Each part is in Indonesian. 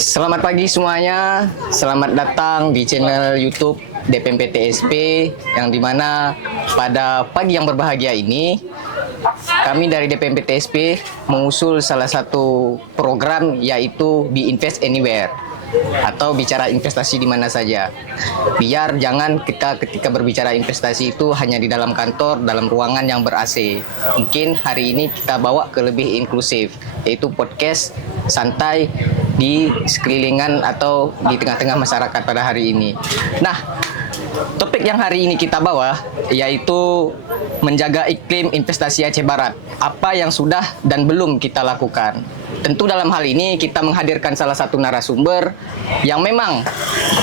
Selamat pagi semuanya, selamat datang di channel YouTube DPMPTSP yang dimana pada pagi yang berbahagia ini kami dari DPMPTSP mengusul salah satu program yaitu Be Invest Anywhere atau bicara investasi di mana saja. Biar jangan kita ketika berbicara investasi itu hanya di dalam kantor, dalam ruangan yang ber-AC. Mungkin hari ini kita bawa ke lebih inklusif, yaitu podcast santai di sekelilingan atau di tengah-tengah masyarakat pada hari ini. Nah, topik yang hari ini kita bawa yaitu menjaga iklim investasi Aceh Barat. Apa yang sudah dan belum kita lakukan. Tentu dalam hal ini kita menghadirkan salah satu narasumber yang memang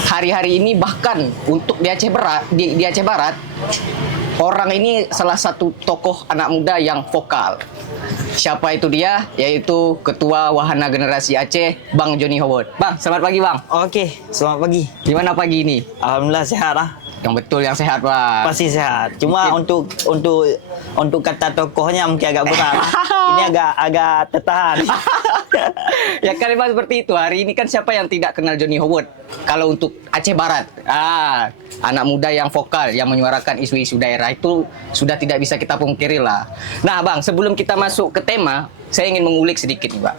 hari-hari ini bahkan untuk di Aceh Barat, orang ini salah satu tokoh anak muda yang vokal. Siapa itu dia? Yaitu Ketua Wahana Generasi Aceh, Bang Johnny Howard. Bang, selamat pagi Bang. Oke, selamat pagi. Gimana pagi ini? Alhamdulillah sehat lah. Yang betul yang sehat Bang. Pasti sehat. Cuma untuk kata tokohnya mungkin agak berat. Ini agak tertahan. Ya kan memang seperti itu. Hari ini kan siapa yang tidak kenal Johnny Howard? Kalau untuk Aceh Barat, anak muda yang vokal, yang menyuarakan isu-isu daerah itu sudah tidak bisa kita pungkiri lah. Nah Bang, sebelum kita masuk ke tema, saya ingin mengulik sedikit nih Bang.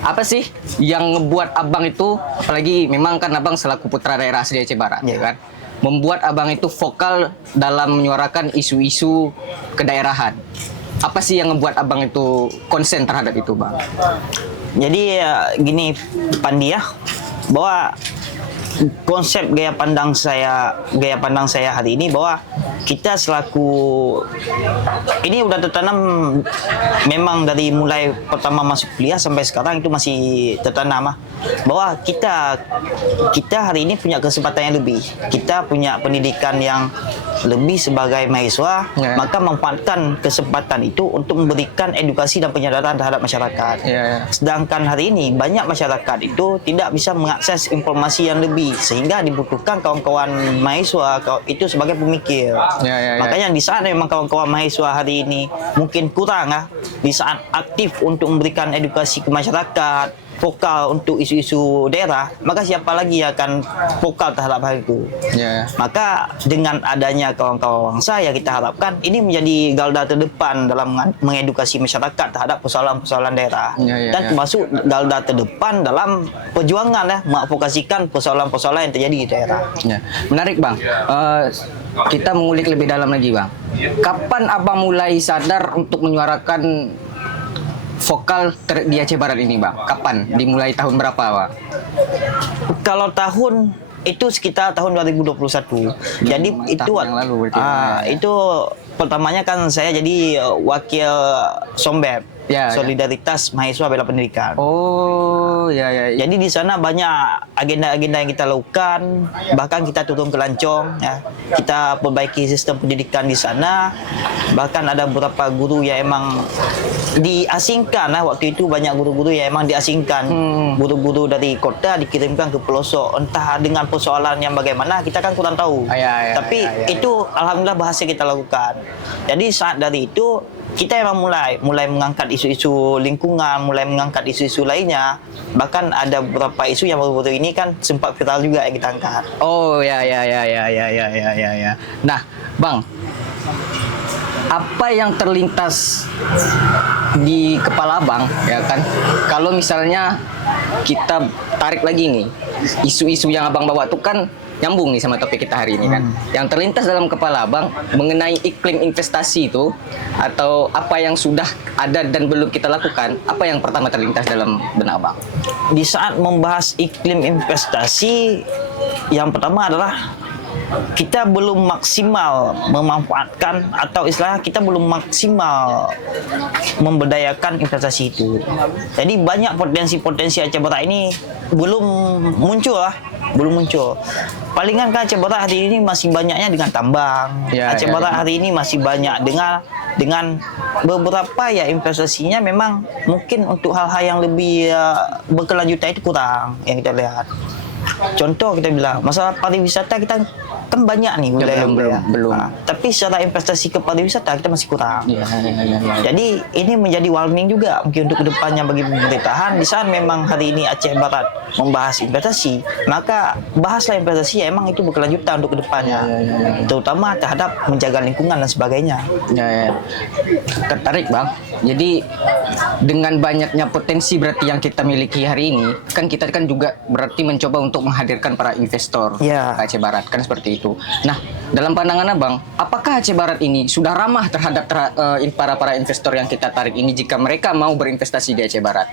Apa sih yang ngebuat Abang itu, apalagi memang kan Abang selaku putra daerah asli Aceh Barat, ya kan? Membuat Abang itu vokal dalam menyuarakan isu-isu kedaerahan. Apa sih yang ngebuat Abang itu konsen terhadap itu Bang? Jadi gini Pandi ya, bahwa konsep gaya pandang saya hari ini bahwa kita selaku ini udah tertanam memang dari mulai pertama masuk kuliah sampai sekarang itu masih tertanam bahwa kita hari ini punya kesempatan yang lebih, kita punya pendidikan yang lebih sebagai mahasiswa, maka memanfaatkan kesempatan itu untuk memberikan edukasi dan penyadaran terhadap masyarakat. Sedangkan hari ini banyak masyarakat itu tidak bisa mengakses informasi yang lebih, sehingga dibutuhkan kawan-kawan mahasiswa itu sebagai pemikir. Makanya di saat memang kawan-kawan mahasiswa hari ini mungkin kurang di saat aktif untuk memberikan edukasi ke masyarakat, vokal untuk isu-isu daerah, maka siapa lagi yang akan vokal terhadap hal itu? Maka dengan adanya kawan-kawan saya, kita harapkan ini menjadi garda terdepan dalam mengedukasi masyarakat terhadap persoalan-persoalan daerah, dan termasuk garda terdepan dalam perjuangan mengadvokasikan persoalan-persoalan yang terjadi di daerah. Menarik Bang. Kita mengulik lebih dalam lagi Bang. Kapan Abang mulai sadar untuk menyuarakan vokal di Aceh Barat ini Bang? Kapan? Dimulai tahun berapa Bang? Kalau tahun itu sekitar tahun 2021. Jadi itu yang lalu berarti. Itu pertamanya kan saya jadi wakil Sombep, Solidaritas Mahasiswa Bela Pendidikan. Jadi di sana banyak agenda-agenda yang kita lakukan, bahkan kita turun ke Lancong, kita perbaiki sistem pendidikan di sana. Bahkan ada beberapa guru yang emang diasingkan waktu itu, banyak guru-guru yang emang diasingkan. Guru-guru dari kota dikirimkan ke pelosok, entah dengan persoalan yang bagaimana kita kan kurang tahu. Tapi itu alhamdulillah berhasil kita lakukan. Jadi saat dari itu kita emang mulai mengangkat isu-isu lingkungan, mulai mengangkat isu-isu lainnya. Bahkan ada beberapa isu yang baru-baru ini kan sempat viral juga yang kita angkat. Nah, Bang, apa yang terlintas di kepala Bang, ya kan? Kalau misalnya kita tarik lagi nih, isu-isu yang Abang bawa tuh kan nyambung nih sama topik kita hari ini kan. Yang terlintas dalam kepala Abang mengenai iklim investasi itu, atau apa yang sudah ada dan belum kita lakukan, apa yang pertama terlintas dalam benak Abang? Di saat membahas iklim investasi, yang pertama adalah kita belum maksimal memanfaatkan, atau istilahnya kita belum maksimal memberdayakan investasi itu. Jadi banyak potensi-potensi Aceh Barat ini belum muncul. Palingan kan Aceh Barat hari ini masih banyaknya dengan tambang. Aceh Barat hari ini masih banyak dengan beberapa investasinya memang mungkin untuk hal-hal yang lebih berkelanjutan itu kurang yang kita lihat. Contoh kita bilang masalah pariwisata kita kan banyak nih wilayah belum. tapi secara investasi ke pariwisata kita masih kurang. Ya, ya. Jadi ini menjadi warning juga mungkin untuk kedepannya bagi pemerintahan. Di saat memang hari ini Aceh Barat membahas investasi, maka bahaslah investasi ya emang itu berkelanjutan untuk kedepannya, terutama terhadap menjaga lingkungan dan sebagainya. Ya. Tertarik bang. Jadi dengan banyaknya potensi berarti yang kita miliki hari ini, kan kita kan juga berarti mencoba untuk menghadirkan para investor Ya. Aceh Barat, kan seperti itu. Nah, dalam pandangan abang, apakah Aceh Barat ini sudah ramah terhadap para investor yang kita tarik ini jika mereka mau berinvestasi di Aceh Barat?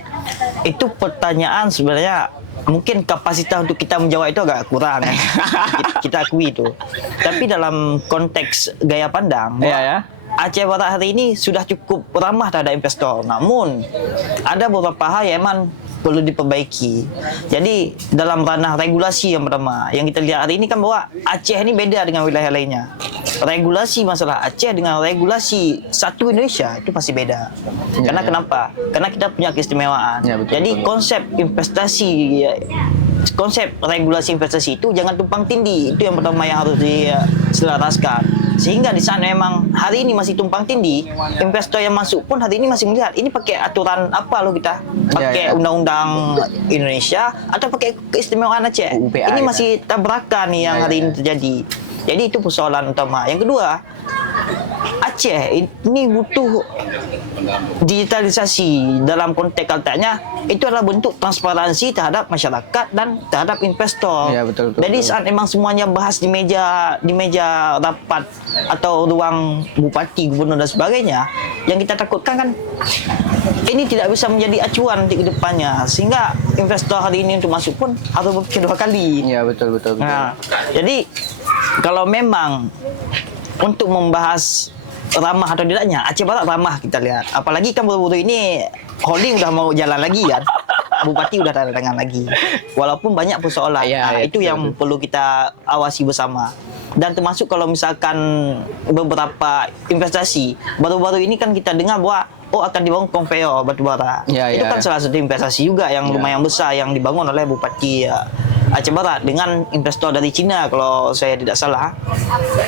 Itu pertanyaan sebenarnya mungkin kapasitas untuk kita menjawab itu agak kurang ya. Kita akui itu. Tapi dalam konteks gaya pandang, Ya. Aceh Barat hari ini sudah cukup ramah terhadap investor. Namun ada beberapa hal yang memang perlu diperbaiki. Jadi dalam ranah regulasi yang pertama, yang kita lihat hari ini kan bahwa Aceh ini beda dengan wilayah lainnya. Regulasi masalah Aceh dengan regulasi satu Indonesia itu pasti beda. Karena kenapa? Karena kita punya keistimewaan. Ya, betul, Jadi betul. konsep regulasi investasi itu jangan tumpang tindih. Itu yang pertama yang harus diselaraskan. Sehingga di saat memang hari ini masih tumpang tindih, investor yang masuk pun hari ini masih melihat ini pakai aturan apa loh kita? Pakai Ya. undang-undang Indonesia atau pakai keistimewaan Aceh? UPA Ini kita. masih tabrakan nih yang Ya, hari ya. ini terjadi. Jadi itu persoalan utama. Yang kedua, Aceh ini butuh digitalisasi. Dalam konteks katanya itu adalah bentuk transparansi terhadap masyarakat dan terhadap investor. Ya, betul. Jadi saat memang semuanya bahas di meja rapat atau ruang bupati, gubernur dan sebagainya, yang kita takutkan kan ini tidak bisa menjadi acuan di kedepannya, sehingga investor hari ini untuk masuk pun harus berpikir 2 kali. Ya, betul. Nah, jadi kalau memang untuk membahas ramah atau tidaknya, Aceh Barat ramah kita lihat. Apalagi kan baru-baru ini holding udah mau jalan lagi kan. Bupati udah tanda tangan lagi. Walaupun banyak persoalan. Ya, Itu betul, yang perlu kita awasi bersama. Dan termasuk kalau misalkan beberapa investasi, baru-baru ini kan kita dengar bahwa akan dibangun konveyor batubara. Ya, Itu ya. kan salah satu investasi juga yang lumayan besar yang dibangun oleh Bupati Aceh Barat dengan investor dari Cina kalau saya tidak salah.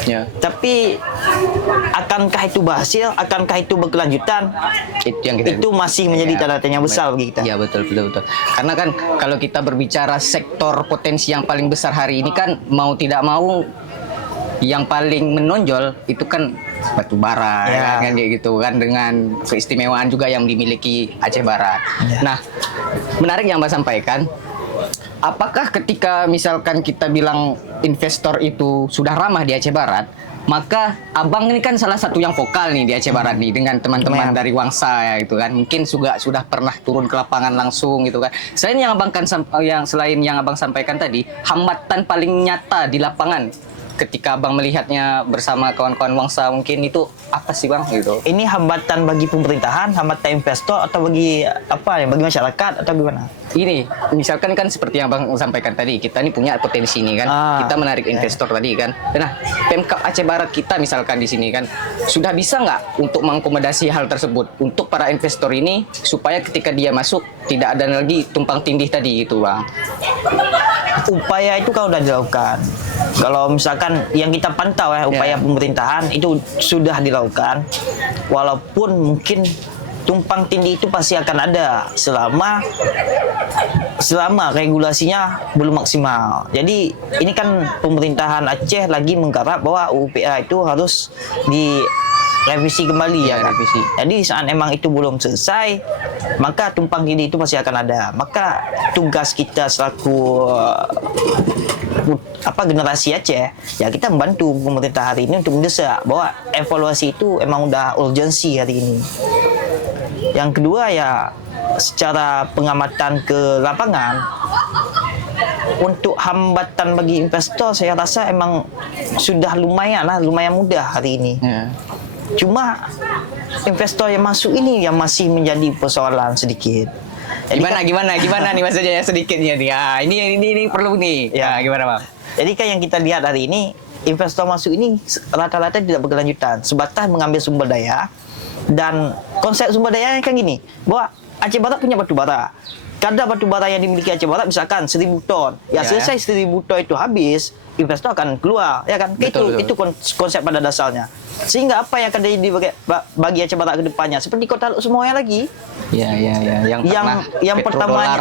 Ya. Tapi akankah itu berhasil? Akankah itu berkelanjutan? Itu yang kita Itu masih menjadi tanda tanya besar bagi kita. Iya, betul. Karena kan kalau kita berbicara sektor potensi yang paling besar hari ini kan mau tidak mau yang paling menonjol itu kan batu bara, Ya. kan kayak gitu kan, dengan keistimewaan juga yang dimiliki Aceh Barat. Ya. Nah, menarik yang Mbak sampaikan. Apakah ketika misalkan kita bilang investor itu sudah ramah di Aceh Barat, maka abang ini kan salah satu yang vokal nih di Aceh Barat nih dengan teman-teman Ya. dari Wangsa ya gitu kan, mungkin sudah pernah turun ke lapangan langsung gitu kan. Selain yang abang sampaikan tadi, hambatan paling nyata di lapangan ketika abang melihatnya bersama kawan-kawan Wangsa mungkin itu apa sih bang gitu? Ini hambatan bagi pemerintahan, hambatan investor, atau bagi apa ya? Bagi masyarakat atau gimana? Ini misalkan kan seperti yang abang sampaikan tadi, kita ini punya potensi nih kan, kita menarik investor tadi kan. Nah, Pemkab Aceh Barat kita misalkan di sini kan sudah bisa nggak untuk mengakomodasi hal tersebut untuk para investor ini supaya ketika dia masuk tidak ada lagi tumpang tindih tadi gitu bang? Upaya itu kan sudah dilakukan. Kalau misalkan yang kita pantau ya, upaya pemerintahan itu sudah dilakukan. Walaupun mungkin tumpang tindih itu pasti akan ada selama regulasinya belum maksimal. Jadi ini kan pemerintahan Aceh lagi menggarap bahwa UPA itu harus direvisi kembali ya kan? Revisi. Jadi saat memang itu belum selesai, maka tumpang tindih itu masih akan ada. Maka tugas kita selaku generasi Aceh, ya kita membantu pemerintah hari ini untuk mendesak bahwa evaluasi itu emang udah urgensi hari ini. Yang kedua ya secara pengamatan ke lapangan, untuk hambatan bagi investor saya rasa emang sudah lumayan mudah hari ini. Ya. Cuma investor yang masuk ini yang masih menjadi persoalan sedikit. Jadi Gimana nih maksudnya ya sedikitnya nih. Ah, ini perlu nih. Ya. Gimana bang? Jadi kan yang kita lihat hari ini, investor masuk ini rata-rata tidak berkelanjutan, sebatas mengambil sumber daya. Dan konsep sumber dayanya kan gini, bahwa Aceh Barat punya batu bara, kadar batu bara yang dimiliki Aceh Barat misalkan 1.000 ton. Ya, Selesai 1.000 ton itu habis, investor akan keluar, ya kan? Betul, Itu konsep pada dasarnya. Sehingga apa yang akan jadi bagi Aceh Barat ke depannya? Seperti Kota Teluk semuanya lagi. Ya. Yang pertamanya,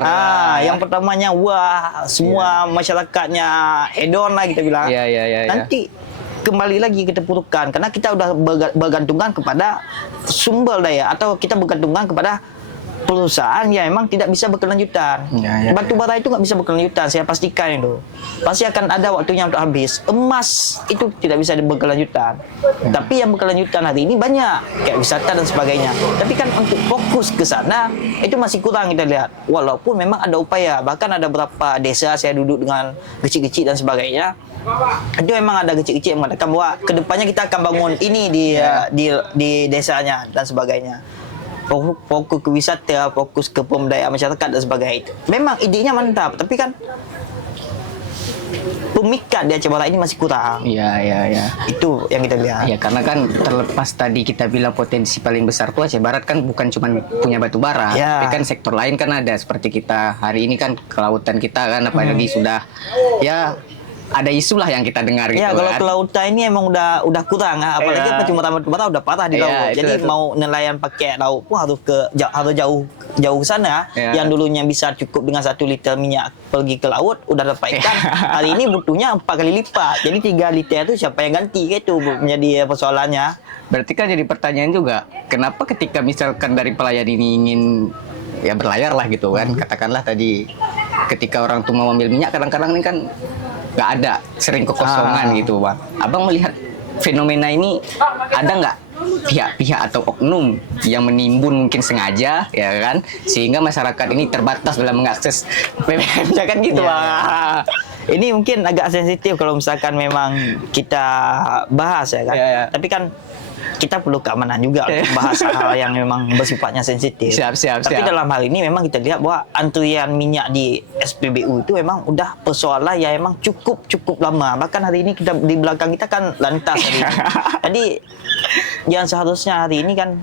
yang pertamanya wah, semua masyarakatnya hedon lah kita bilang. Ya. Nanti kembali lagi ke terpurukan karena kita udah bergantungan kepada sumber daya atau kita bergantungan kepada perusahaan yang memang tidak bisa berkelanjutan. Batu bara itu nggak bisa berkelanjutan, saya pastikan itu. Pasti akan ada waktunya untuk habis. Emas itu tidak bisa berkelanjutan. Tapi yang berkelanjutan hari ini banyak, kayak wisata dan sebagainya. Tapi kan untuk fokus ke sana itu masih kurang kita lihat. Walaupun memang ada upaya, bahkan ada beberapa desa saya duduk dengan kecil-kecil dan sebagainya. Itu memang ada kecil-kecil yang mengatakan bahwa kedepannya kita akan bangun ini di desanya dan sebagainya. Fokus ke wisata, fokus ke pemberdayaan masyarakat dan sebagainya itu. Memang idenya mantap, tapi kan pemikat di Aceh Barat ini masih kurang. Iya. Itu yang kita lihat. Ya, karena kan terlepas tadi kita bilang potensi paling besar tuh Aceh Barat kan bukan cuma punya batu bara, tapi kan sektor lain kan ada seperti kita hari ini kan kelautan kita kan apalagi sudah ya ada isu lah yang kita dengar gitu Ya, kalau kan. kelautan ini emang udah kurang, apalagi pencemaran batu bara udah parah di laut. Jadi mau nelayan pakai laut pun harus jauh ke sana. Yang dulunya bisa cukup dengan 1 liter minyak pergi ke laut udah dapat ikan. Hari ini butuhnya 4 kali lipat. Jadi 3 liter itu siapa yang ganti gitu menjadi persoalannya. Berarti kan jadi pertanyaan juga, kenapa ketika misalkan dari pelayan ini ingin ya berlayar lah gitu kan, katakanlah tadi ketika orang tuh mau ambil minyak kadang-kadang ini kan nggak ada, sering kekosongan gitu Bang. Abang melihat fenomena ini ada nggak pihak-pihak atau oknum yang menimbun mungkin sengaja ya kan sehingga masyarakat ini terbatas dalam mengakses BBM-nya kan gitu Bang. Ini mungkin agak sensitif kalau misalkan memang kita bahas ya kan. Tapi kan kita perlu keamanan juga untuk bahas hal yang memang bersifatnya sensitif. Tapi dalam hal ini memang kita lihat bahwa antrian minyak di SPBU itu memang udah persoalan yang memang cukup lama. Bahkan hari ini kita di belakang kita kan lantas hari ini. Jadi yang seharusnya hari ini kan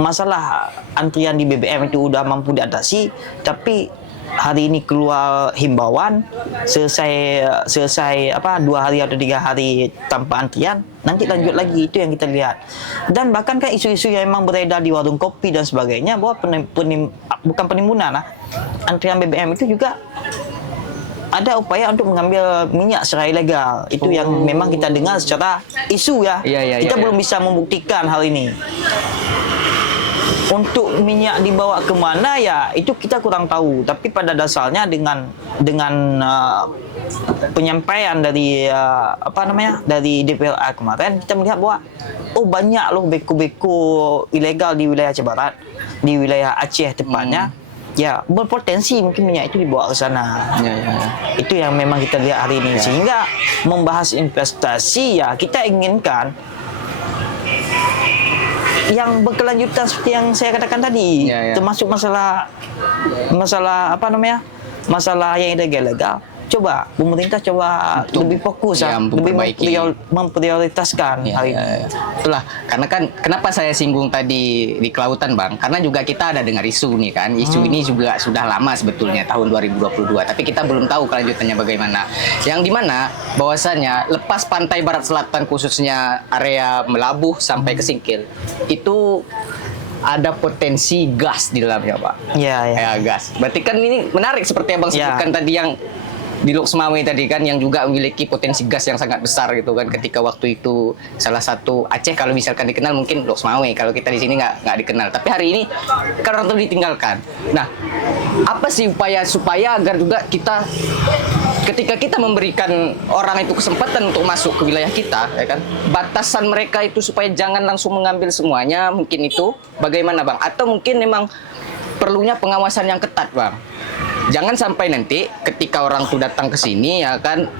masalah antrian di BBM itu udah mampu diatasi, tapi hari ini keluar himbauan selesai 2 hari atau 3 hari tanpa antrian, nanti lanjut lagi. Itu yang kita lihat. Dan bahkan kan isu-isu yang memang beredar di warung kopi dan sebagainya bahwa bukan penimbunan lah, antrian BBM itu juga ada upaya untuk mengambil minyak secara ilegal. Itu yang memang kita dengar secara isu ya. Kita belum bisa membuktikan hal ini. Untuk minyak dibawa ke mana ya itu kita kurang tahu. Tapi pada dasarnya dengan penyampaian dari dari DPRA kemarin kita melihat bahwa banyak loh beko-beko ilegal di wilayah Aceh Barat, di wilayah Aceh tepatnya. Ya, berpotensi mungkin minyak itu dibawa ke sana. Itu yang memang kita lihat hari ini. Sehingga membahas investasi ya kita inginkan yang berkelanjutan seperti yang saya katakan tadi, termasuk masalah masalah yang ilegal. Coba pemerintah lebih fokus lebih memprioritaskan hal ini. Itulah karena kan kenapa saya singgung tadi di kelautan Bang, karena juga kita ada dengar isu nih kan. Isu ini juga sudah lama sebetulnya tahun 2022, tapi kita belum tahu kelanjutannya bagaimana. Yang dimana bahwasannya lepas pantai barat selatan khususnya area Melabuh sampai ke Singkil itu ada potensi gas di dalamnya Pak. Ya gas. Berarti kan ini menarik seperti yang Bang sebutkan tadi yang di Lok Semawe tadi kan yang juga memiliki potensi gas yang sangat besar gitu kan ketika waktu itu salah satu Aceh kalau misalkan dikenal mungkin Lok Semawe, kalau kita di sini nggak dikenal, tapi hari ini kan orang itu ditinggalkan. Nah, apa sih upaya supaya agar juga kita ketika kita memberikan orang itu kesempatan untuk masuk ke wilayah kita ya kan, batasan mereka itu supaya jangan langsung mengambil semuanya, mungkin itu bagaimana Bang? Atau mungkin memang perlunya pengawasan yang ketat Bang? Jangan sampai nanti ketika orang tuh datang ke sini ya kan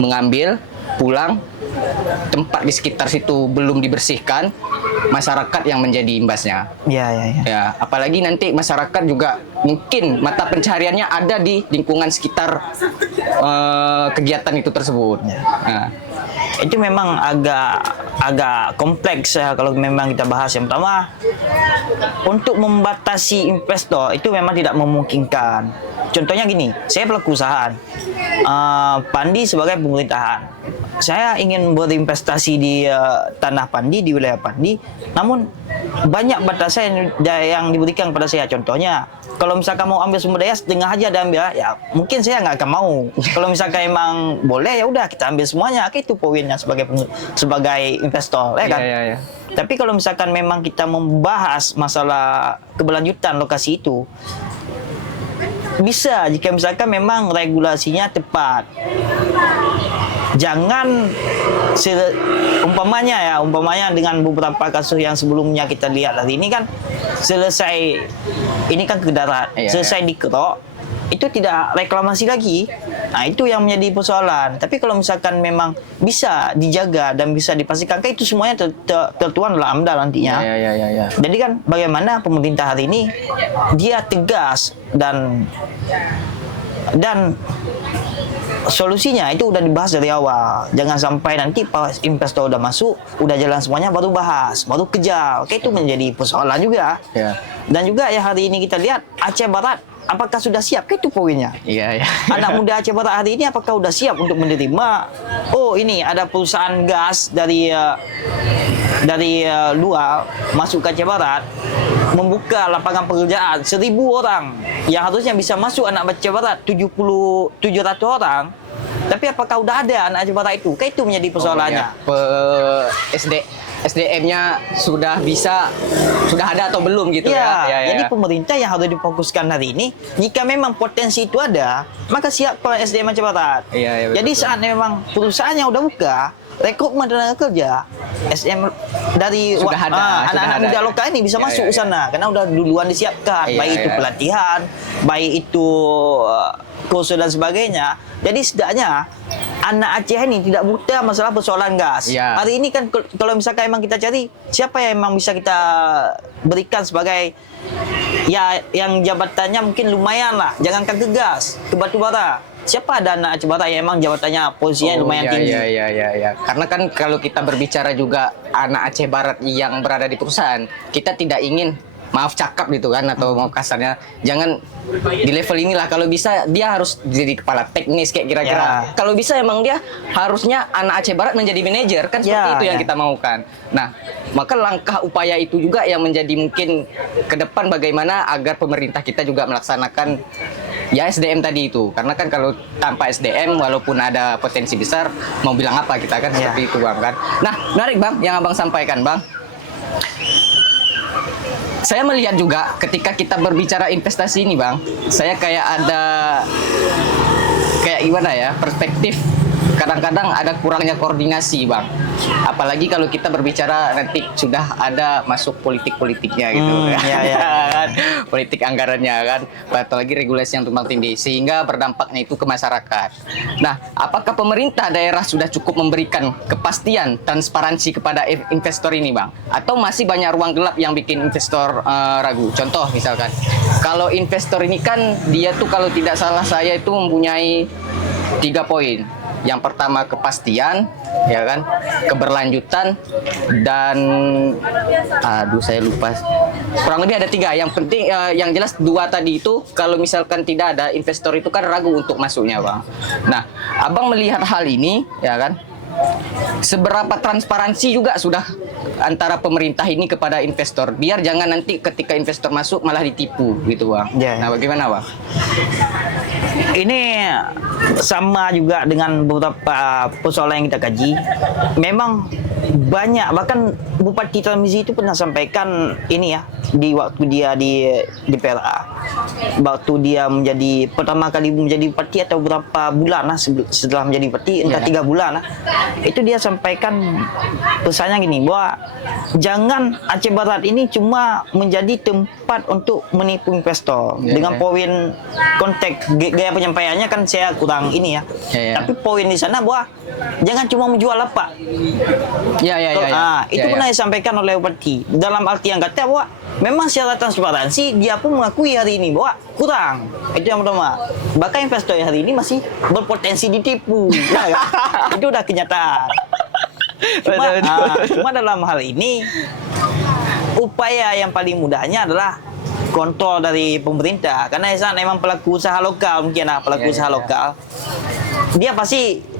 mengambil pulang, tempat di sekitar situ belum dibersihkan, masyarakat yang menjadi imbasnya. Ya, apalagi nanti masyarakat juga mungkin mata pencahariannya ada di lingkungan sekitar kegiatan itu tersebut. Nah, itu memang agak kompleks ya kalau memang kita bahas. Yang pertama, untuk membatasi investor itu memang tidak memungkinkan. Contohnya gini, saya pelaku usaha, Pandi sebagai pemerintahan. Saya ingin berinvestasi di tanah Pandi, di wilayah Pandi, namun banyak batasan yang diberikan kepada saya. Contohnya, kalau misalkan mau ambil sumber daya setengah aja diambil, ya mungkin saya nggak akan mau. Kalau misalkan emang boleh, ya udah kita ambil semuanya. Itu poinnya sebagai investor, ya kan? Iya. Tapi kalau misalkan memang kita membahas masalah keberlanjutan lokasi itu, bisa jika misalkan memang regulasinya tepat. Jangan umpamanya dengan beberapa kasus yang sebelumnya kita lihat hari ini kan, selesai ini kan ke darat, selesai dikerok itu tidak reklamasi lagi. Nah, itu yang menjadi persoalan. Tapi kalau misalkan memang bisa dijaga dan bisa dipastikan, kan itu semuanya tertuang dalam AMDAL nantinya. Ya. Jadi kan bagaimana pemerintah hari ini dia tegas dan solusinya itu udah dibahas dari awal. Jangan sampai nanti pas investor udah masuk, udah jalan semuanya baru bahas, baru kejar. Oke, itu menjadi persoalan juga. Ya. Dan juga ya hari ini kita lihat Aceh Barat apakah sudah siap? Itu poinnya. Iya. Anak muda Aceh Barat hari ini apakah sudah siap untuk menerima? Oh, ini ada perusahaan gas dari luar masuk ke Aceh Barat, membuka lapangan pekerjaan 1.000 orang yang harusnya bisa masuk anak Aceh Barat 700 orang. Tapi apakah udah ada anak Aceh Barat itu? Itu menjadi persoalannya. SDM-nya sudah ada atau belum gitu ya? Jadi pemerintah yang harus difokuskan hari ini, jika memang potensi itu ada, maka siapkan SDM Aceh Barat. Jadi betul. saat memang perusahaan yang udah buka, rekrutmen tenaga kerja, SDM dari anak-anak muda lokal ini bisa masuk ke sana, karena udah duluan disiapkan, baik itu pelatihan, baik itu kursus dan sebagainya. Jadi setidaknya anak Aceh ini tidak buta masalah persoalan gas. Hari ini kan kalau misalkan emang kita cari siapa yang emang bisa kita berikan sebagai yang jabatannya mungkin lumayan lah, jangankan ke gas, ke batu bara. Siapa ada anak Aceh Barat yang emang jabatannya posisinya lumayan tinggi? Iya. Karena kan kalau kita berbicara juga anak Aceh Barat yang berada di perusahaan, kita tidak ingin maaf cakap gitu kan, atau mau kasarnya jangan di level inilah. Kalau bisa dia harus jadi kepala teknis kayak kira-kira. Kalau bisa emang dia harusnya anak Aceh Barat menjadi manajer kan, seperti itu yang kita maukan. Nah, maka langkah upaya itu juga yang menjadi mungkin ke depan bagaimana agar pemerintah kita juga melaksanakan SDM tadi itu. Karena kan kalau tanpa SDM walaupun ada potensi besar, mau bilang apa kita kan, seperti itu Bang kan. Nah, menarik Bang yang Abang sampaikan Bang. Saya melihat juga ketika kita berbicara investasi ini Bang, saya kayak gimana ya, perspektif kadang-kadang ada kurangnya koordinasi Bang. Apalagi kalau kita berbicara nanti sudah ada masuk politik-politiknya gitu kan. Politik anggarannya kan, apalagi regulasi yang tumpang tindih sehingga berdampaknya itu ke masyarakat. Nah, apakah pemerintah daerah sudah cukup memberikan kepastian, transparansi kepada investor ini Bang? Atau masih banyak ruang gelap yang bikin investor ragu? Contoh misalkan, kalau investor ini kan dia tuh kalau tidak salah saya itu mempunyai 3 poin. Yang pertama kepastian, ya kan, keberlanjutan, dan saya lupa. Kurang lebih ada 3. Yang penting, yang jelas 2 tadi itu kalau misalkan tidak ada investor itu kan ragu untuk masuknya Bang. Nah, Abang melihat hal ini, ya kan, seberapa transparansi juga sudah antara pemerintah ini kepada investor, biar jangan nanti ketika investor masuk malah ditipu gitu Bang. Nah, bagaimana Bang? Ini sama juga dengan beberapa persoalan yang kita kaji. Memang banyak, bahkan Bupati Tarmizi itu pernah sampaikan ini ya, di waktu dia di PRA, waktu dia menjadi pertama kali menjadi bupati atau berapa bulan lah setelah menjadi bupati, entah 3 bulan lah, itu dia sampaikan pesannya gini, bahwa jangan Aceh Barat ini cuma menjadi tempat untuk menipu investor. Dengan poin konteks gaya penyampaiannya kan saya kurang ini ya. Tapi poin di sana bahwa jangan cuma menjual apa. Itu pernah disampaikan oleh bupati. Dalam arti yang kata bahwa memang secara transparansi dia pun mengakui hari ini bahwa kurang. Itu yang pertama. Bahkan investor hari ini masih berpotensi ditipu. Itu udah kenyataan. Cuma dalam hal ini upaya yang paling mudahnya adalah kontrol dari pemerintah, karena Ihsan memang pelaku usaha lokal, mungkin pelaku usaha lokal, dia pasti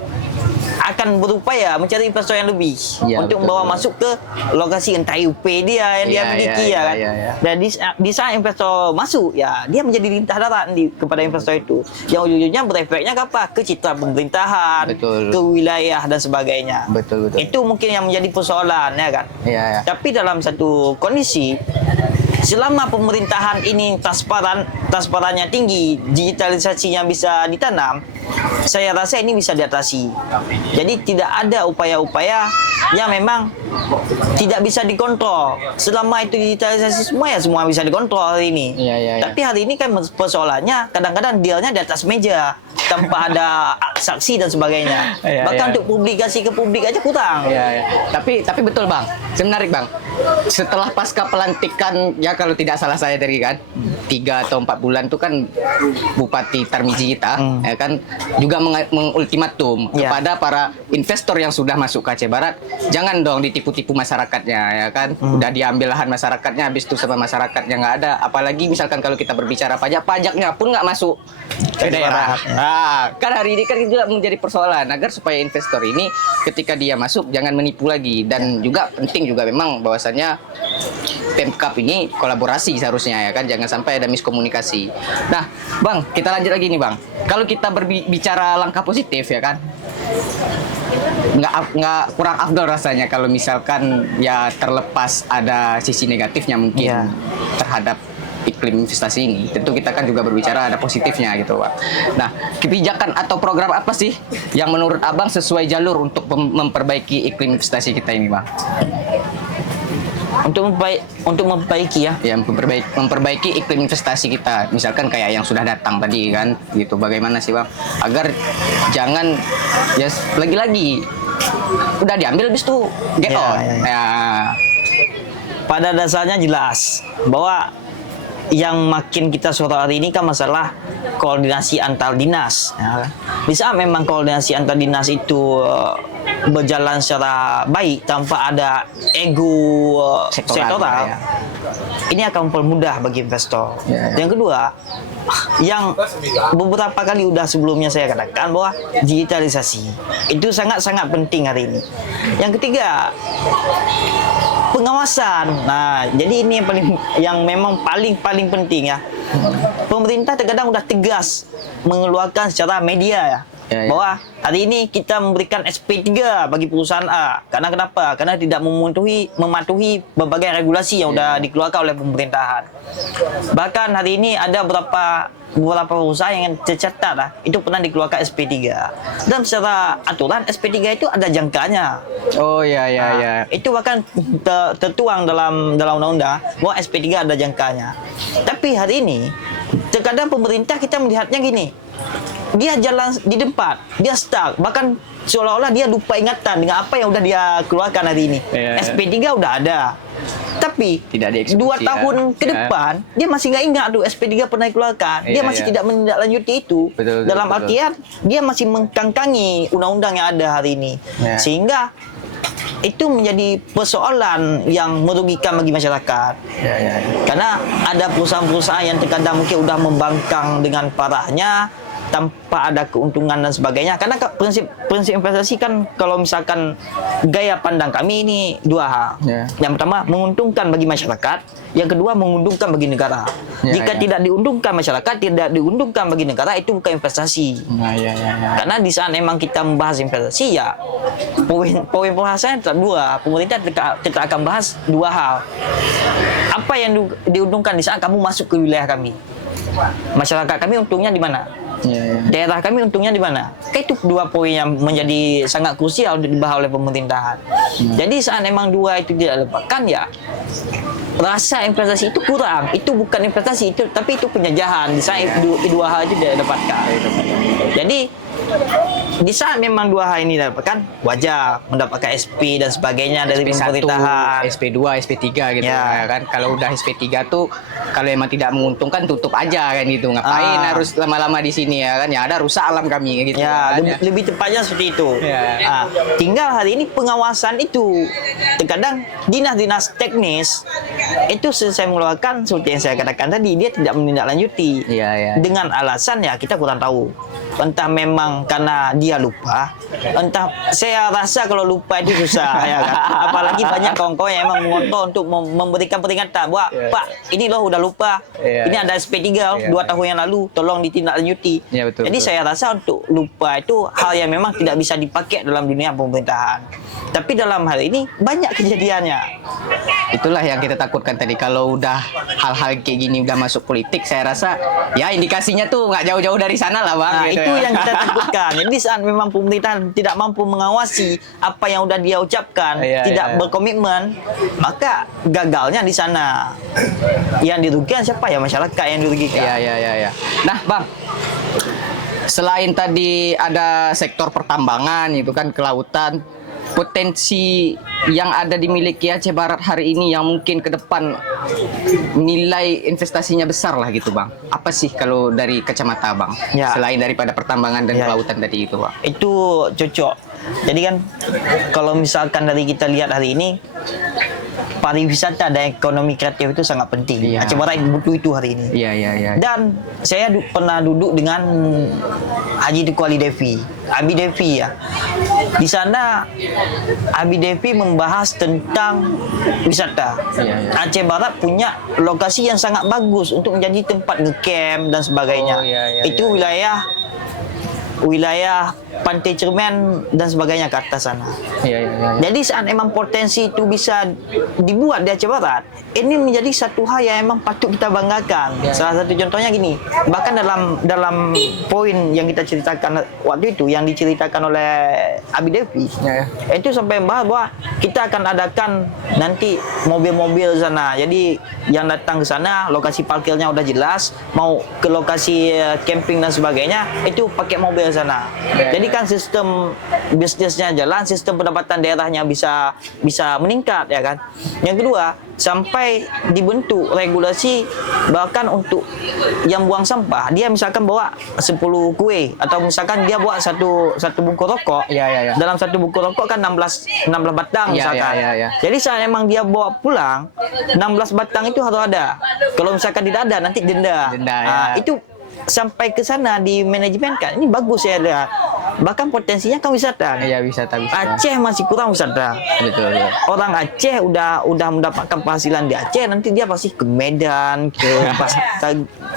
akan berupaya mencari investor yang lebih untuk membawa masuk ke lokasi entah UP dia yang dia miliki kan. Dan di saat investor masuk ya dia menjadi lintah darat kepada investor itu, yang ujung-ujungnya berefeknya ke apa? Ke citra pemerintahan, ke wilayah dan sebagainya. Itu mungkin yang menjadi persoalan ya kan. Tapi dalam satu kondisi, selama pemerintahan ini transparannya tinggi, digitalisasinya bisa ditanam, saya rasa ini bisa diatasi. Jadi tidak ada upaya-upaya yang memang tidak bisa dikontrol. Selama itu digitalisasi semua ya semua bisa dikontrol hari ini. Tapi hari ini kan persoalannya kadang-kadang dealnya di atas meja tanpa ada saksi dan sebagainya. Bahkan untuk publikasi ke publik aja kurang. Tapi betul Bang, menarik Bang. Setelah pasca pelantikan ya kalau tidak salah saya dari kan 3 atau 4 bulan itu kan Bupati Tarmizi kita ya kan juga mengultimatum kepada para investor yang sudah masuk ke Aceh Barat, jangan dong ditipu-tipu masyarakatnya ya kan. Udah diambil lahan masyarakatnya, habis itu sama masyarakatnya nggak ada. Apalagi misalkan kalau kita berbicara pajaknya pun nggak masuk ke daerah. Kan hari ini kan juga menjadi persoalan agar supaya investor ini ketika dia masuk jangan menipu lagi, dan juga penting juga memang bahwasannya Pemkab ini kolaborasi seharusnya ya kan, jangan sampai ada miskomunikasi. Nah Bang, kita lanjut lagi nih Bang. Kalau kita berbicara langkah positif ya kan, nggak kurang afdol rasanya kalau misalkan ya terlepas ada sisi negatifnya mungkin terhadap iklim investasi ini. Tentu kita kan juga berbicara ada positifnya gitu Pak. Nah, kebijakan atau program apa sih yang menurut Abang sesuai jalur untuk memperbaiki iklim investasi kita ini Bang? Untuk memperbaiki memperbaiki iklim investasi kita, misalkan kayak yang sudah datang tadi kan gitu, bagaimana sih Bang agar jangan ya lagi-lagi udah diambil habis itu get on. Pada dasarnya jelas bahwa yang makin kita sorot hari ini kan masalah koordinasi antar dinas. Di saat memang koordinasi antar dinas itu berjalan secara baik tanpa ada ego sektoral, ini akan mempermudah bagi investor. Yang kedua, yang beberapa kali udah sebelumnya saya katakan bahwa digitalisasi itu sangat-sangat penting hari ini. Yang ketiga, pengawasan. Nah, jadi ini yang memang paling penting ya. Pemerintah terkadang udah tegas mengeluarkan secara media bahwa hari ini kita memberikan SP3 bagi perusahaan A. Karena kenapa? Karena tidak mematuhi berbagai regulasi yang sudah dikeluarkan oleh pemerintahan. Bahkan hari ini ada beberapa perusahaan yang tercatat itu pernah dikeluarkan SP3. Dan secara aturan SP3 itu ada jangkanya. Itu bahkan tertuang dalam undang-undang bahwa SP3 ada jangkanya. Tapi hari ini terkadang pemerintah kita melihatnya gini. Dia jalan di tempat, dia stuck, bahkan seolah-olah dia lupa ingatan dengan apa yang udah dia keluarkan hari ini. SP3 udah ada, tapi tidak 2 tahun ke depan dia masih nggak ingat tuh SP3 pernah dikeluarkan. Dia masih tidak menindaklanjuti itu. Dalam artian dia masih mengkangkangi undang-undang yang ada hari ini, sehingga itu menjadi persoalan yang merugikan bagi masyarakat. Karena ada perusahaan-perusahaan yang terkadang mungkin udah membangkang dengan parahnya tanpa ada keuntungan dan sebagainya. Karena prinsip investasi kan kalau misalkan gaya pandang kami ini 2 hal. Yang pertama menguntungkan bagi masyarakat, yang kedua menguntungkan bagi negara. Jika tidak diuntungkan masyarakat, tidak diuntungkan bagi negara, itu bukan investasi. Karena di saat memang kita membahas investasi ya poin pembahasannya tetap 2. Pemerintah kita akan bahas 2 hal. Apa yang diuntungkan di saat kamu masuk ke wilayah kami? Masyarakat kami untungnya di mana? Daerah kami untungnya di mana? Itu 2 poin yang menjadi sangat krusial untuk dibahas oleh pemerintahan. Jadi saat memang 2 itu tidak dapatkan ya rasa investasi itu kurang. Itu bukan investasi itu, tapi itu penjajahan. Di saat 2 hal itu tidak dapatkan. Jadi di saat memang dua hal ini didapatkan, wajar mendapatkan SP dan sebagainya dari SP1, pemerintahan. SP2, SP3 gitu Ya. ya kan. Kalau udah SP3 tuh kalau emang tidak menguntungkan tutup aja kan gitu. Ngapain harus lama-lama di sini ya kan? Ya ada rusak alam kami gitu Ya, kan. lebih tepatnya seperti itu. Ya. Tinggal hari ini pengawasan itu. Terkadang dinas-dinas teknis itu selesai mengeluarkan seperti yang saya katakan tadi, dia tidak menindaklanjuti. Iya, iya. Dengan alasan ya kita kurang tahu. Entah memang karena dia lupa, entah saya rasa kalau lupa itu susah ya kan. Apalagi banyak kawan-kawan yang emang mengontrol untuk memberikan peringatan bahwa Ya. Pak, ini loh udah lupa. Ya, Ini ya. ada SP3 Ya, 2 ya. tahun yang lalu, tolong ditindaklanjuti. Ya, betul, Jadi betul. saya rasa untuk lupa itu hal yang memang tidak bisa dipakai dalam dunia pemerintahan. Tapi dalam hal ini banyak kejadiannya. Itulah yang kita takutkan tadi. Kalau udah hal-hal kayak gini udah masuk politik, saya rasa ya indikasinya tuh nggak jauh-jauh dari sana lah bang. Nah, gitu itu ya. yang kita takutkan. Jadi saat memang pemerintahan tidak mampu mengawasi apa yang udah dia ucapkan, Iya, tidak iya. berkomitmen, maka gagalnya di sana. Yang dirugikan siapa ya? Masyarakat yang dirugikan. Iya. Nah, Bang, selain tadi ada sektor pertambangan itu kan kelautan, potensi yang ada dimiliki Aceh Barat hari ini yang mungkin ke depan nilai investasinya besar lah gitu, Bang. Apa sih kalau dari kacamata Bang? Ya. Selain daripada pertambangan dan Ya. kelautan tadi itu, Bang. Itu cocok. Jadi kan kalau misalkan dari kita lihat hari ini, pariwisata dan ekonomi kreatif itu sangat penting. Iya. Aceh Barat butuh itu hari ini. Iya. Dan saya pernah duduk dengan Haji Dekwali Devi, Abi Devi ya. Di sana Abi Devi membahas tentang wisata. Iya. Aceh Barat punya lokasi yang sangat bagus untuk menjadi tempat ngecamp dan sebagainya. Oh, iya, Itu wilayah Pantai Cermen dan sebagainya ke atas sana. Iya. Jadi saat emang potensi itu bisa dibuat di Aceh Barat, ini menjadi satu hal yang emang patut kita banggakan. Ya. Salah satu contohnya gini, bahkan dalam poin yang kita ceritakan waktu itu, yang diceritakan oleh Abi Devi, Ya. itu sampai membahas bahwa kita akan adakan nanti mobil-mobil sana. Jadi yang datang ke sana, lokasi parkirnya udah jelas, mau ke lokasi camping dan sebagainya, itu pakai mobil sana. Ya. Jadi kan sistem bisnisnya jalan, sistem pendapatan daerahnya bisa meningkat ya kan. Yang kedua, sampai dibentuk regulasi bahkan untuk yang buang sampah, dia misalkan bawa 10 kue atau misalkan dia bawa satu bungkus rokok. Iya. Dalam satu bungkus rokok kan 16 batang Iya, misalkan. iya. Jadi saat memang dia bawa pulang 16 batang itu harus ada. Kalau misalkan tidak ada nanti denda. Denda, Ah, ya. itu sampai ke sana di manajemen kan ini bagus ya lihat. Bahkan potensinya kan wisata. Iya, wisata. Aceh masih kurang wisata. Betul. Orang Aceh udah mendapatkan penghasilan di Aceh, nanti dia pasti ke Medan,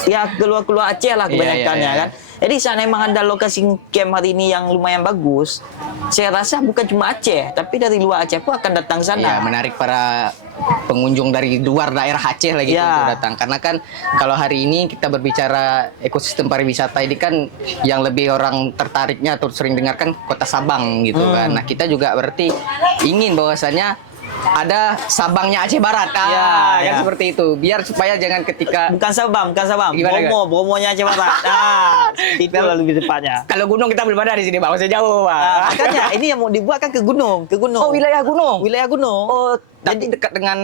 ya keluar Aceh lah kebanyakannya Iya. kan. Jadi saat memang ada lokasi camp hari ini yang lumayan bagus, saya rasa bukan cuma Aceh, tapi dari luar Aceh pun akan datang ke Iya, sana. menarik para pengunjung dari luar daerah Aceh lagi Ya. untuk datang. Karena kan kalau hari ini kita berbicara ekosistem pariwisata ini kan yang lebih orang tertariknya atau sering dengarkan Kota Sabang gitu kan. Nah, kita juga berarti ingin bahwasannya ada Sabangnya Aceh Barat. Kan Ya. seperti itu. Biar supaya jangan ketika Bukan Sabang. Gimana, Bromonya Aceh Barat. Itu lebih tepatnya. kalau gunung kita belum ada di sini, Bang. Masih jauh, Bang. Makanya ini yang mau dibuat kan ke gunung. Oh, wilayah gunung. Wilayah gunung. Oh, tapi dekat dengan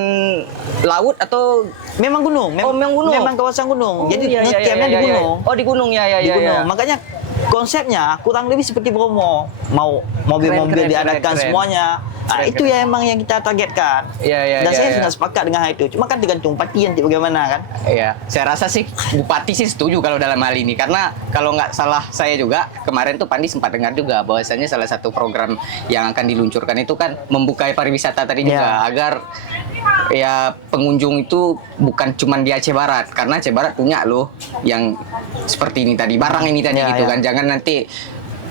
laut atau Memang gunung. memang gunung. Memang kawasan gunung. Jadi iya, ngecampnya di gunung. Oh, di gunung ya. Di gunung. Makanya konsepnya kurang lebih seperti Bromo. Mau mobil-mobil Keren, diadakan keren. semuanya. Nah, Keren, itu keren. yang emang yang kita targetkan. Iya, Dan saya iya. sangat sepakat dengan hal itu. Cuma kan tergantung Pati nanti bagaimana kan. Iya, saya rasa sih Bupati sih setuju kalau dalam hal ini, karena kalau nggak salah saya juga kemarin tuh Pandi sempat dengar juga bahwasanya salah satu program yang akan diluncurkan itu kan membuka pariwisata tadi juga, agar ya pengunjung itu bukan cuma di Aceh Barat, karena Aceh Barat punya loh yang seperti ini tadi, barang ini tadi Ya, gitu ya. kan, jangan nanti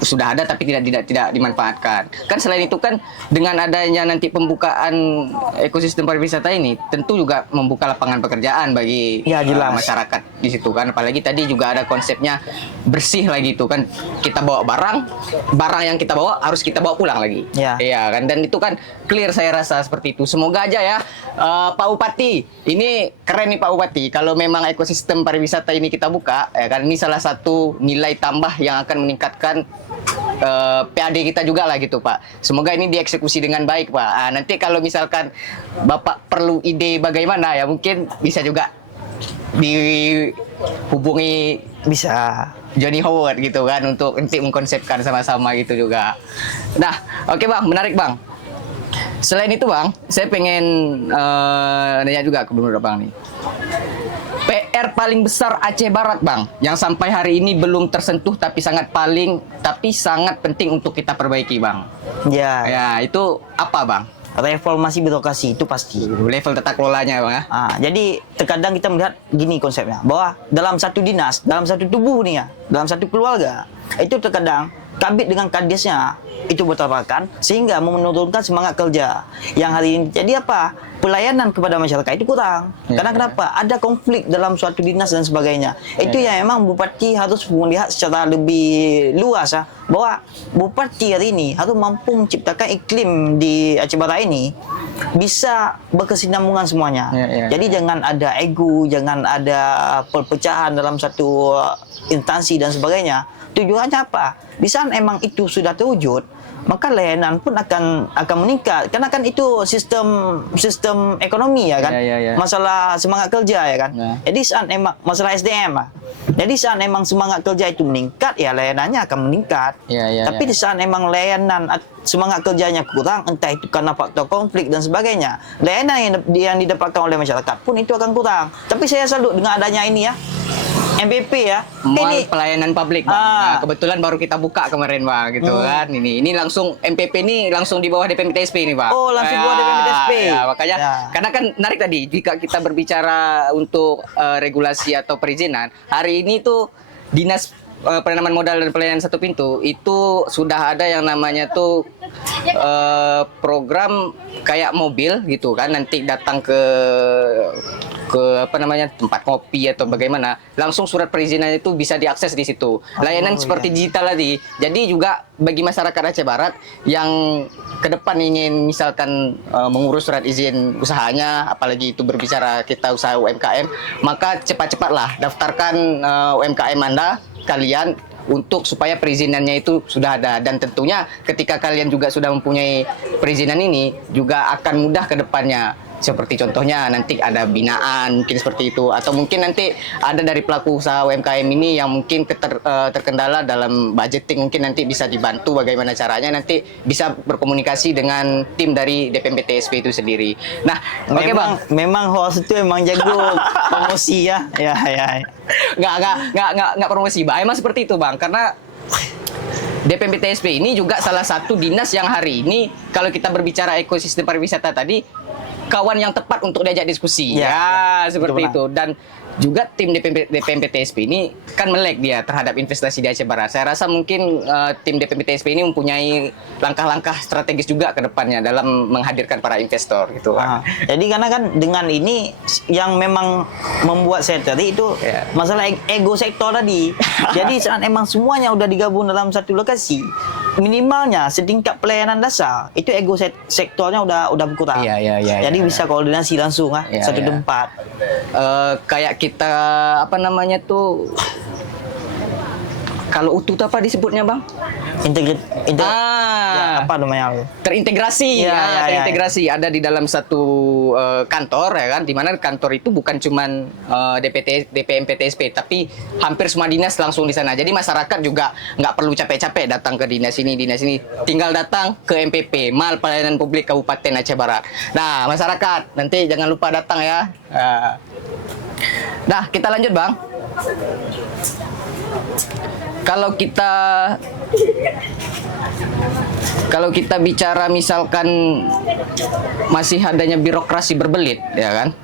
sudah ada tapi tidak dimanfaatkan. Kan selain itu kan dengan adanya nanti pembukaan ekosistem pariwisata ini tentu juga membuka lapangan pekerjaan bagi Ya, jelas. masyarakat di situ kan. Apalagi tadi juga ada konsepnya bersih lagi itu kan. Kita bawa barang yang kita bawa harus kita bawa pulang lagi. Ya. Iya kan, dan itu kan clear saya rasa seperti itu. Semoga aja ya Pak Bupati, ini keren nih Pak Bupati. Kalau memang ekosistem pariwisata ini kita buka, ya kan, ini salah satu nilai tambah yang akan meningkatkan PAD kita juga lah gitu Pak. Semoga ini dieksekusi dengan baik Pak. Nanti kalau misalkan Bapak perlu ide bagaimana ya mungkin bisa juga dihubungi Bisa. Johnny Howard gitu kan untuk nanti mengkonsepkan sama-sama gitu juga. Nah, oke Bang, menarik Bang. Selain itu Bang, saya pengen nanya juga ke menurut Bang nih. PR paling besar Aceh Barat Bang, yang sampai hari ini belum tersentuh tapi sangat penting untuk kita perbaiki Bang. Ya, Ya, itu apa Bang? reformasi birokrasi itu pasti. Level tata kelolanya Bang ya. Jadi terkadang kita melihat gini konsepnya, bahwa dalam satu dinas, dalam satu tubuh nih ya, dalam satu keluarga, itu terkadang kabit dengan kadesnya itu bertabrakan sehingga menurunkan semangat kerja yang hari ini. Jadi apa? Pelayanan kepada masyarakat itu kurang. Karena kenapa? Ada konflik dalam suatu dinas dan sebagainya. Itu yang memang bupati harus melihat secara lebih luas ya, bahwa bupati hari ini harus mampu menciptakan iklim di Aceh Barat ini bisa berkesinambungan semuanya. Jadi jangan ada ego, jangan ada perpecahan dalam satu instansi dan sebagainya. Tujuannya apa? Di saat emang itu sudah terwujud, maka layanan pun akan meningkat. Karena kan itu sistem ekonomi ya kan. Masalah semangat kerja ya kan. Jadi saat emang masalah SDM lah. Jadi saat emang semangat kerja itu meningkat, ya layanannya akan meningkat. Tapi di saat emang layanan semangat kerjanya kurang, entah itu karena faktor konflik dan sebagainya, layanan yang didapatkan oleh masyarakat pun itu akan kurang. Tapi saya salut dengan adanya ini ya, MPP ya. Ini pelayanan publik Bang. Nah, kebetulan baru kita buka kemarin Bang gitu kan. Ini langsung MPP ini langsung di bawah DPMPTSP ini Bang. Oh, langsung di bawah DPMPTSP. Ya, makanya karena kan menarik tadi jika kita berbicara untuk regulasi atau perizinan, hari ini tuh Dinas Penanaman Modal dan Pelayanan Satu Pintu itu sudah ada yang namanya tuh program kayak mobil gitu kan, nanti datang ke apa namanya tempat kopi atau bagaimana, langsung surat perizinan itu bisa diakses di situ. Layanan seperti digital tadi. Jadi juga bagi masyarakat Aceh Barat yang ke depan ingin misalkan mengurus surat izin usahanya, apalagi itu berbicara kita usaha UMKM, maka cepat-cepatlah daftarkan UMKM Anda kalian untuk supaya perizinannya itu sudah ada, dan tentunya ketika kalian juga sudah mempunyai perizinan ini juga akan mudah ke depannya. Seperti contohnya nanti ada binaan mungkin seperti itu, atau mungkin nanti ada dari pelaku usaha UMKM ini yang mungkin terkendala dalam budgeting, mungkin nanti bisa dibantu bagaimana caranya, nanti bisa berkomunikasi dengan tim dari DPMPTSP itu sendiri. Nah, oke Bang, memang host itu emang jago promosi ya. Nggak promosi Bang, emang seperti itu Bang, karena DPMPTSP ini juga salah satu dinas yang hari ini kalau kita berbicara ekosistem pariwisata tadi, kawan yang tepat untuk diajak diskusi. Seperti itu. Dan juga tim DPMPTSP ini kan melek dia terhadap investasi di Aceh Barat. Saya rasa mungkin tim DPMPTSP ini mempunyai langkah-langkah strategis juga ke depannya dalam menghadirkan para investor gitu. Jadi karena kan dengan ini yang memang membuat saya tadi itu masalah ego sektor tadi. Jadi saat emang semuanya udah digabung dalam satu lokasi, minimalnya setingkat pelayanan dasar itu ego sektornya udah berkurang. Jadi bisa koordinasi langsung satu tempat. Kayak kita apa namanya tuh, kalau utuh apa disebutnya Bang? Apa namanya? Terintegrasi, terintegrasi ada di dalam satu kantor ya kan, dimana kantor itu bukan cuman DPMPTSP tapi hampir semua dinas langsung di sana. Jadi masyarakat juga nggak perlu capek-capek datang ke dinas ini, tinggal datang ke MPP, Mal Pelayanan Publik Kabupaten Aceh Barat. Nah, masyarakat nanti jangan lupa datang ya. Nah, kita lanjut Bang. Kalau kita bicara misalkan masih adanya birokrasi berbelit, ya kan?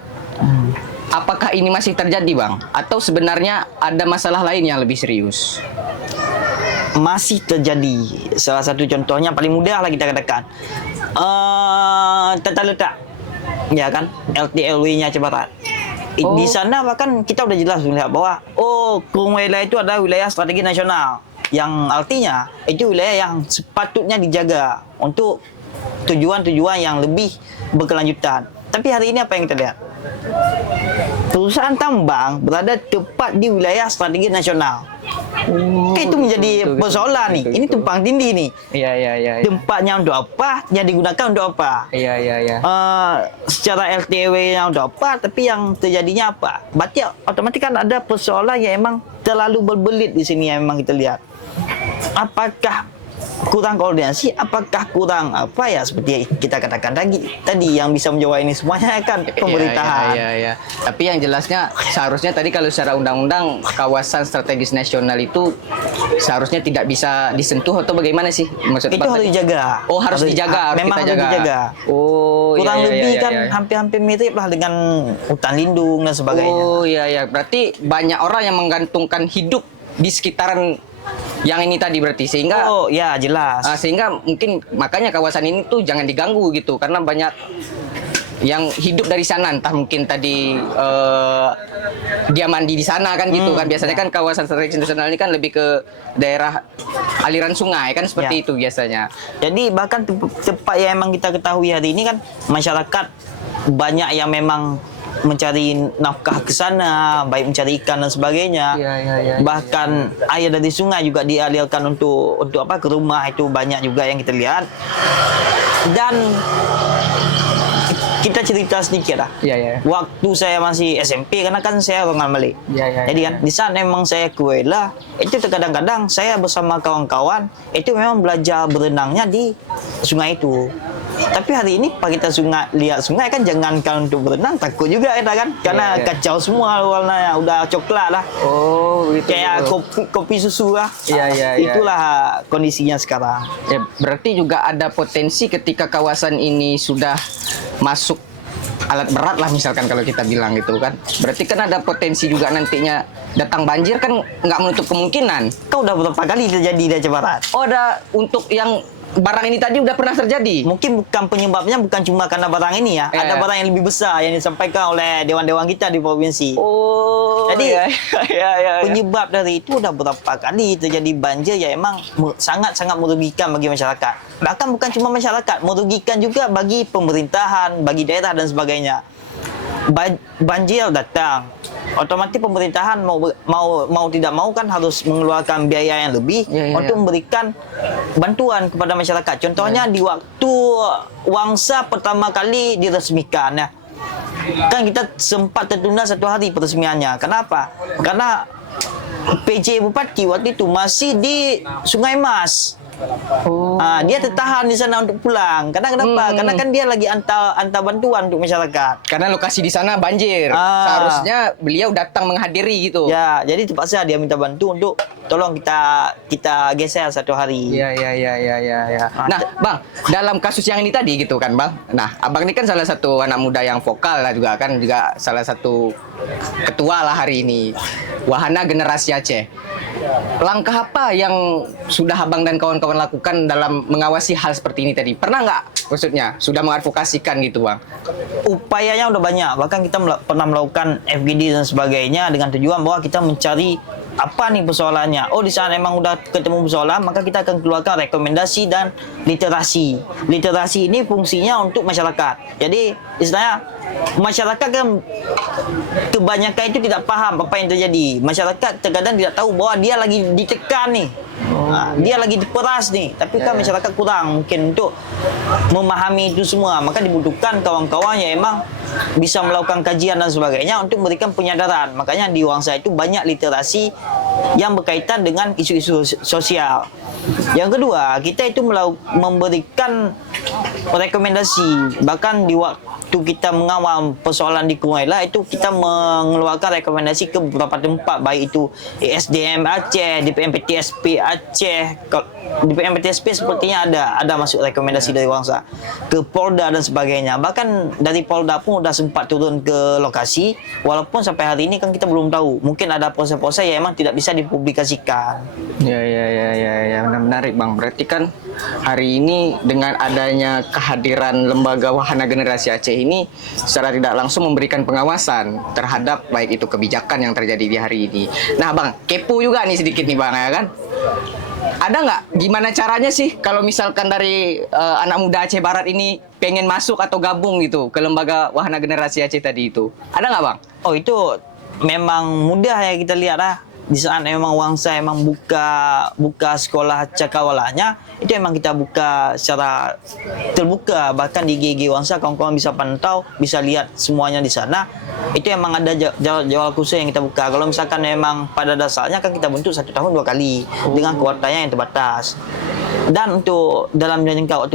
Apakah ini masih terjadi, Bang? Atau sebenarnya ada masalah lain yang lebih serius? Masih terjadi. Salah satu contohnya paling mudah lah kita katakan. Tata letak, ya kan? LTLW-nya Aceh Barat. Di sana bahkan kita udah jelas melihat bahwa kurung wilayah itu adalah wilayah strategi nasional, yang artinya itu wilayah yang sepatutnya dijaga untuk tujuan-tujuan yang lebih berkelanjutan. Tapi hari ini apa yang kita lihat? perusahaan tambang berada tepat di wilayah strategi nasional. Itu menjadi persoalan nih. Ini tumpang tindih nih. Iya, iya, iya. Tempatnya untuk apa? Yang digunakan untuk apa? Iya, iya, iya. Secara LTW-nya untuk apa? Tapi yang terjadinya apa? Berarti otomatis kan ada persoalan yang emang terlalu berbelit di sini yang memang kita lihat. Apakah kurang koordinasi? Apakah kurang apa ya? Seperti kita katakan tadi yang bisa menjawab ini semuanya kan pemerintahan. Iya, iya. Tapi yang jelasnya seharusnya tadi kalau secara undang-undang kawasan strategis nasional itu seharusnya tidak bisa disentuh atau bagaimana sih maksud Itu Bang harus tadi? dijaga. Oh, harus dijaga, harus memang kita harus jaga. dijaga. Oh, Kurang iya, iya, lebih iya, kan iya. hampir-hampir mirip lah dengan hutan lindung dan sebagainya. Oh, iya, iya. Berarti banyak orang yang menggantungkan hidup di sekitaran yang ini tadi berarti sehingga Oh ya jelas. sehingga mungkin makanya kawasan ini tuh jangan diganggu gitu karena banyak yang hidup dari sana, entah mungkin tadi dia mandi di sana kan gitu kan. Biasanya kan kawasan strategis nasional ini kan lebih ke daerah aliran sungai kan seperti Ya. itu biasanya. Jadi bahkan tempat yang emang kita ketahui hari ini kan masyarakat banyak yang memang mencari nafkah ke sana, baik mencari ikan dan sebagainya. Iya, iya, iya, Bahkan air dari sungai juga dialirkan untuk apa ke rumah, itu banyak juga yang kita lihat. Dan kita cerita sedikit lah. Iya, iya. Waktu saya masih SMP, karena kan saya orang Malay. Iya, iya, Jadi iya. kan di saat memang saya ke Wela, itu terkadang-kadang saya bersama kawan-kawan itu memang belajar berenangnya di sungai itu. Tapi hari ini pak kita lihat sungai kan jangankan untuk berenang, takut juga kita kan, karena Iya, iya. kacau semua warnanya, udah coklat lah. Oh, gitu. Kayak kopi susu lah. Iya, iya, iya. Itulah kondisinya sekarang. Ya, berarti juga ada potensi ketika kawasan ini sudah masuk alat berat lah misalkan kalau kita bilang gitu kan. Berarti kan ada potensi juga nantinya datang banjir kan nggak menutup kemungkinan. Kau udah berapa kali terjadi di Aceh Barat? Oh, ada untuk yang barang ini tadi udah pernah terjadi. Mungkin bukan penyebabnya bukan cuma karena barang ini ya. Iya. Ada barang yang lebih besar yang disampaikan oleh dewan-dewan kita di provinsi. Oh, Jadi, ya. Penyebab dari itu udah berapa kali terjadi banjir yang emang sangat-sangat merugikan bagi masyarakat. Bahkan bukan cuma masyarakat, merugikan juga bagi pemerintahan, bagi daerah dan sebagainya. Banjir datang, otomatis pemerintahan mau tidak mau kan harus mengeluarkan biaya yang lebih untuk memberikan bantuan kepada masyarakat. Contohnya di waktu Wangsa pertama kali diresmikan ya. Kan kita sempat tertunda 1 hari peresmiannya. Kenapa? Karena PJ Bupati waktu itu masih di Sungai Mas. Oh. Dia tertahan di sana untuk pulang. Kenapa? Karena kan dia lagi antar bantuan untuk masyarakat. Karena lokasi di sana banjir. Seharusnya beliau datang menghadiri gitu. Ya, jadi terpaksa dia minta bantu untuk tolong kita geser 1 hari. Iya. Nah, Bang, dalam kasus yang ini tadi gitu kan, Bang. Nah, Abang ini kan salah satu anak muda yang vokal lah juga kan, juga salah satu ketua lah hari ini. Wahana Generasi Aceh. Langkah apa yang sudah Abang dan kawan-kawan lakukan dalam mengawasi hal seperti ini tadi? Pernah nggak, maksudnya, sudah mengadvokasikan gitu, Bang? Upayanya udah banyak. Bahkan kita pernah melakukan FGD dan sebagainya dengan tujuan bahwa kita mencari apa nih persoalannya. Oh, di sana memang udah ketemu persoalan, maka kita akan keluarkan rekomendasi dan literasi. Literasi ini fungsinya untuk masyarakat. Jadi, istilahnya masyarakat kan kebanyakan itu tidak paham apa yang terjadi. Masyarakat terkadang tidak tahu bahwa dia lagi ditekan nih. Dia lagi diperas nih. Tapi kan masyarakat kurang mungkin untuk memahami itu semua. Maka dibutuhkan kawan-kawan yang emang bisa melakukan kajian dan sebagainya untuk memberikan penyadaran. Makanya di Wangsa itu banyak literasi yang berkaitan dengan isu-isu sosial. Yang kedua, kita itu memberikan rekomendasi. Bahkan di waktu kita mengawal persoalan di Kuala itu kita mengeluarkan rekomendasi ke beberapa tempat, baik itu ESDM Aceh, DPMPTSP Aceh. DPMPTSP sepertinya ada masuk rekomendasi dari Wangsa ke Polda dan sebagainya. Bahkan dari Polda pun sudah sempat turun ke lokasi, walaupun sampai hari ini kan kita belum tahu. Mungkin ada proses-proses yang memang tidak bisa dipublikasikan. Ya, menarik, Bang. Berarti kan hari ini dengan adanya kehadiran Lembaga Wahana Generasi Aceh ini secara tidak langsung memberikan pengawasan terhadap baik itu kebijakan yang terjadi di hari ini. Nah, Bang, kepo juga nih sedikit nih, Bang, ya kan? Ada nggak gimana caranya sih kalau misalkan dari anak muda Aceh Barat ini pengen masuk atau gabung gitu ke Lembaga Wahana Generasi Aceh tadi itu? Ada nggak, Bang? Oh itu memang mudah ya kita lihat lah. Di saat memang Wangsa emang buka sekolah cakrawalanya, itu emang kita buka secara terbuka. Bahkan di IG Wangsa kawan-kawan bisa pantau, bisa lihat semuanya di sana. Itu emang ada jadwal khusus yang kita buka. Kalau misalkan memang pada dasarnya kan kita bentuk 1 tahun 2 kali dengan kuotanya yang terbatas. Dan untuk dalam jangka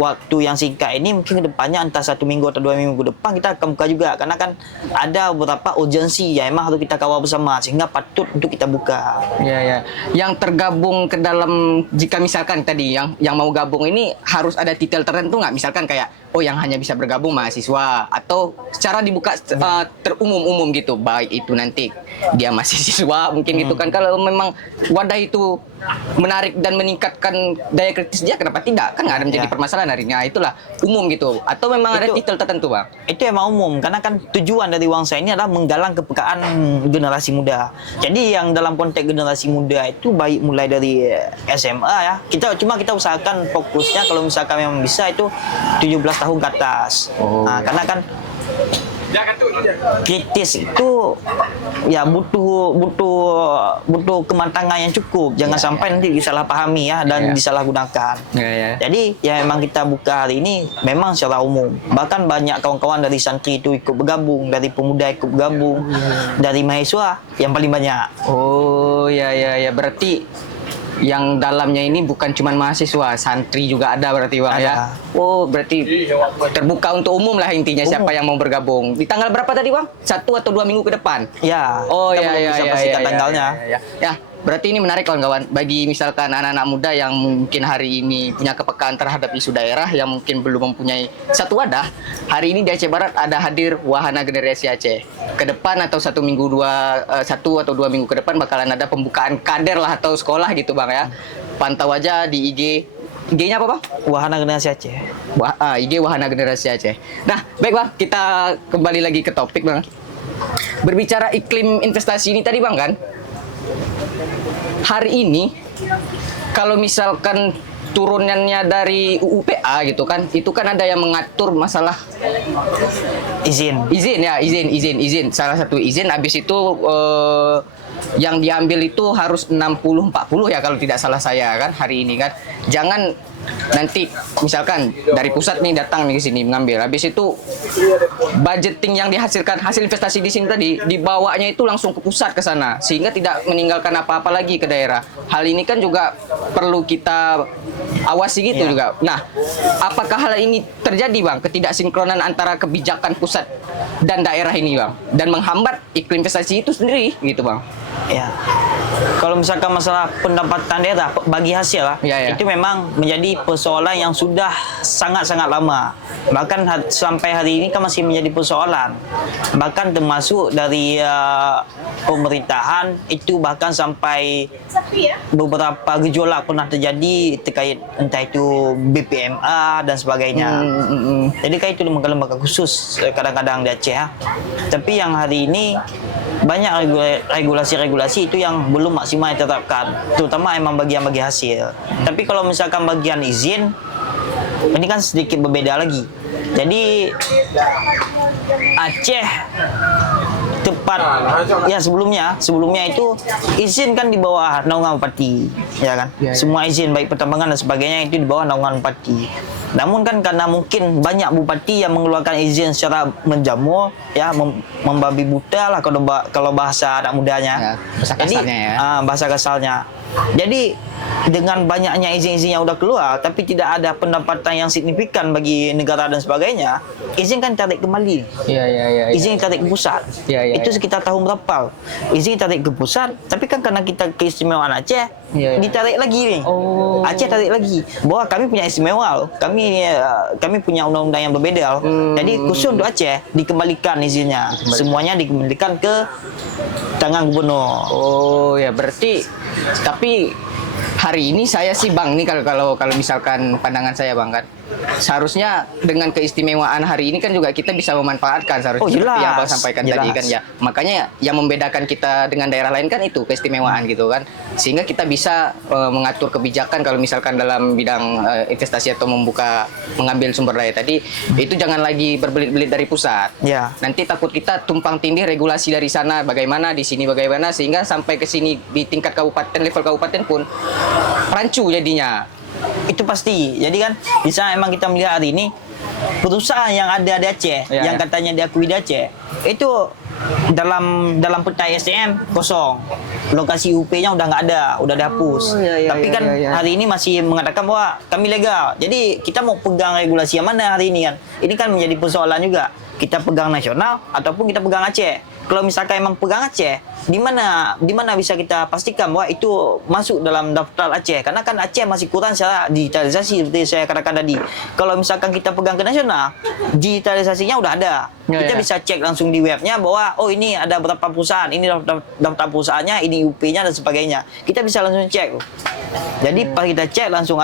waktu yang singkat ini, mungkin kedepannya entah 1 minggu atau 2 minggu depan kita akan buka juga, karena kan ada beberapa urgensi yang memang harus kita kawal bersama sehingga patut untuk kita buka. Ya, ya. Yang tergabung ke dalam, jika misalkan tadi yang mau gabung ini harus ada titel tertentu nggak? Misalkan kayak yang hanya bisa bergabung mahasiswa, atau secara dibuka terumum-umum gitu, baik itu nanti dia mahasiswa mungkin gitu kan. Kalau memang wadah itu menarik dan meningkatkan daya kritis dia, kenapa tidak? Kan nggak ada menjadi permasalahan hari ini. Nah, itulah umum gitu. Atau memang ada titel tertentu, Bang? Itu emang umum, karena kan tujuan dari Wangsa ini adalah menggalang kepekaan generasi muda. Jadi yang dalam konteks generasi muda itu baik mulai dari SMA ya. Kita usahakan fokusnya kalau misalkan memang bisa itu 17 tahun ke atas. Nah, karena kan kritis itu ya butuh kematangan yang cukup. Jangan sampai nanti disalahpahami ya dan disalahgunakan. Jadi ya memang kita buka hari ini memang secara umum. Bahkan banyak kawan-kawan dari santri itu ikut bergabung, dari pemuda ikut bergabung, dari mahasiswa yang paling banyak. Oh ya, berarti yang dalamnya ini bukan cuma mahasiswa, santri juga ada berarti, Bang, ya? Oh, berarti terbuka untuk umum lah intinya, siapa yang mau bergabung. Di tanggal berapa tadi, Bang? 1 atau 2 minggu ke depan? Ya. Oh kita belum bisa pastikan tanggalnya. Ya, berarti ini menarik kawan-kawan. Bagi misalkan anak-anak muda yang mungkin hari ini punya kepekaan terhadap isu daerah, yang mungkin belum mempunyai satu wadah, hari ini di Aceh Barat ada hadir Wahana Generasi Aceh. Ke depan atau 1 atau 2 minggu ke depan bakalan ada pembukaan kader lah atau sekolah gitu, Bang, ya. Pantau aja di IG-nya apa, Bang? Wahana Generasi Aceh. IG Wahana Generasi Aceh. Nah, baik, Bang, kita kembali lagi ke topik, Bang. Berbicara iklim investasi ini tadi, Bang, kan? Hari ini kalau misalkan turunannya dari UUPA gitu kan, itu kan ada yang mengatur masalah izin. Salah satu izin, habis itu yang diambil itu harus 60-40 ya kalau tidak salah saya kan hari ini kan. Jangan nanti misalkan dari pusat nih datang nih ke sini mengambil, habis itu budgeting yang dihasilkan hasil investasi di sini tadi dibawanya itu langsung ke pusat ke sana, sehingga tidak meninggalkan apa-apa lagi ke daerah. Hal ini kan juga perlu kita awasi gitu juga. Nah, apakah hal ini terjadi, Bang, ketidaksinkronan antara kebijakan pusat dan daerah ini, Bang, dan menghambat iklim investasi itu sendiri gitu, Bang? Ya. Kalau misalkan masalah pendapatan daerah bagi hasil lah, itu memang menjadi persoalan yang sudah sangat-sangat lama. Bahkan sampai hari ini kan masih menjadi persoalan. Bahkan termasuk dari pemerintahan itu, bahkan sampai beberapa gejolak pernah terjadi terkait entah itu BPMA dan sebagainya. Jadi kan itu lembaga-lembaga khusus kadang-kadang di Aceh. Tapi yang hari ini banyak regulasi-regulasi itu yang belum maksimal ditetapkan, terutama emang bagian bagi hasil. Tapi kalau misalkan bagian izin, ini kan sedikit berbeda lagi. Jadi Aceh tepat ya sebelumnya itu izin kan di bawah naungan bupati, ya kan? Semua izin baik pertambangan dan sebagainya itu di bawah naungan bupati. Namun kan karena mungkin banyak bupati yang mengeluarkan izin secara menjamur, ya membabi buta lah kalau bahasa anak mudanya. Bahasa kasarnya ya. Bahasa kasarnya. Jadi dengan banyaknya izin-izin yang udah keluar, tapi tidak ada pendapatan yang signifikan bagi negara dan sebagainya, izin kan tarik kembali. Izin tarik ke pusat. Itu sekitar tahun berapa? Izin tarik ke pusat, tapi kan karena kita keistimewaan Aceh, ditarik lagi nih. Aceh tarik lagi. Bahwa kami punya istimewa, kami punya undang-undang yang berbeda. Jadi khusus untuk Aceh dikembalikan izinnya. Semuanya dikembalikan ke tangan gubernur. Oh ya, berarti tapi hari ini saya sih, Bang, nih kalau misalkan pandangan saya, Bang, kan seharusnya dengan keistimewaan hari ini kan juga kita bisa memanfaatkan seharusnya Oh, seperti yang jelas. Bang sampaikan Jelas. tadi kan ya. Makanya yang membedakan kita dengan daerah lain kan itu keistimewaan gitu kan. Sehingga kita bisa mengatur kebijakan kalau misalkan dalam bidang investasi atau mengambil sumber daya tadi itu jangan lagi berbelit-belit dari pusat. Ya. Nanti takut kita tumpang tindih regulasi dari sana bagaimana, di sini bagaimana, sehingga sampai ke sini di tingkat kabupaten, level kabupaten pun rancu jadinya. Itu pasti. Jadi kan di sana emang kita melihat hari ini perusahaan yang ada di Aceh, Ya, yang ya. katanya diakui di Aceh, itu dalam peta SDM kosong. Lokasi UP-nya udah nggak ada, udah dihapus. Oh, ya, ya, Tapi ya, kan ya, ya. hari ini masih mengatakan bahwa kami legal. Jadi kita mau pegang regulasi yang mana hari ini kan? Ini kan menjadi persoalan juga. Kita pegang nasional ataupun kita pegang Aceh. Kalau misalkan emang pegang Aceh, di mana bisa kita pastikan bahwa itu masuk dalam daftar Aceh? Karena kan Aceh masih kurang secara digitalisasi seperti saya katakan tadi. Kalau misalkan kita pegang ke nasional, digitalisasinya udah ada. Ya, Kita ya. bisa cek langsung di webnya bahwa oh ini ada berapa perusahaan, ini daftar perusahaannya, ini UP-nya dan sebagainya. Kita bisa langsung cek. Jadi pas kita cek langsung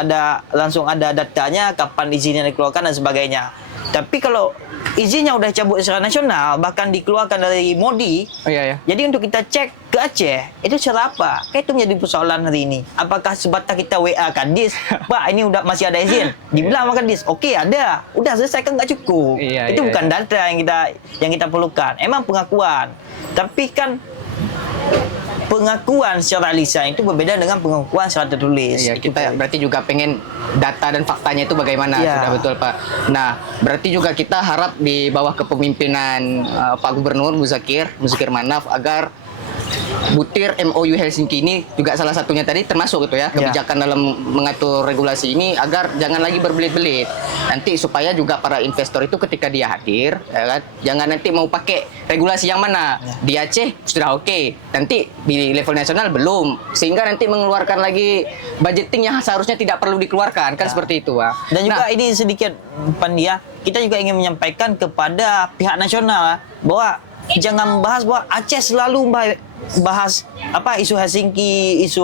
ada datanya, kapan izinnya dikeluarkan dan sebagainya. Tapi kalau izinnya udah cabut secara nasional, bahkan dikeluarkan dari MODI, Oh iya ya. jadi untuk kita cek ke Aceh, itu cara apa? Kayak itu menjadi persoalan hari ini. Apakah sebatas kita WA Kadis, Pak ini udah masih ada izin? Dibilang sama Kadis, oke ada. Udah selesai kan nggak cukup. Iya, Itu iya, bukan data yang kita perlukan. Emang pengakuan. Tapi kan pengakuan secara lisan itu berbeda dengan pengakuan secara tertulis. Iya, Itu kita berarti juga pengen data dan faktanya itu bagaimana. Iya. Sudah betul Pak. Nah, berarti juga kita harap di bawah kepemimpinan Pak Gubernur Muzakir Manaf agar butir MOU Helsinki ini juga salah satunya tadi termasuk itu ya kebijakan dalam mengatur regulasi ini agar jangan lagi berbelit-belit nanti supaya juga para investor itu ketika dia hadir ya kan jangan nanti mau pakai regulasi yang mana di Aceh sudah oke nanti di level nasional belum sehingga nanti mengeluarkan lagi budgeting yang seharusnya tidak perlu dikeluarkan kan seperti itu Pak. Dan juga ini sedikit Pandia, kita juga ingin menyampaikan kepada pihak nasional bahwa jangan membahas bahwa Aceh selalu bahas apa isu Helsinki, isu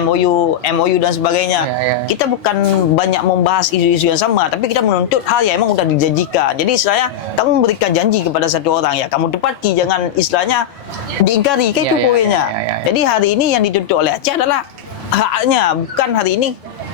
MOU dan sebagainya. Ya, ya. Kita bukan banyak membahas isu-isu yang sama, tapi kita menuntut hal yang emang udah dijanjikan. Jadi istilahnya kamu memberikan janji kepada satu orang ya, kamu tepati, jangan istilahnya diingkari. Kayak itu Ya, ya, poinnya. ya. Jadi hari ini yang dituntut oleh Aceh adalah haknya, bukan hari ini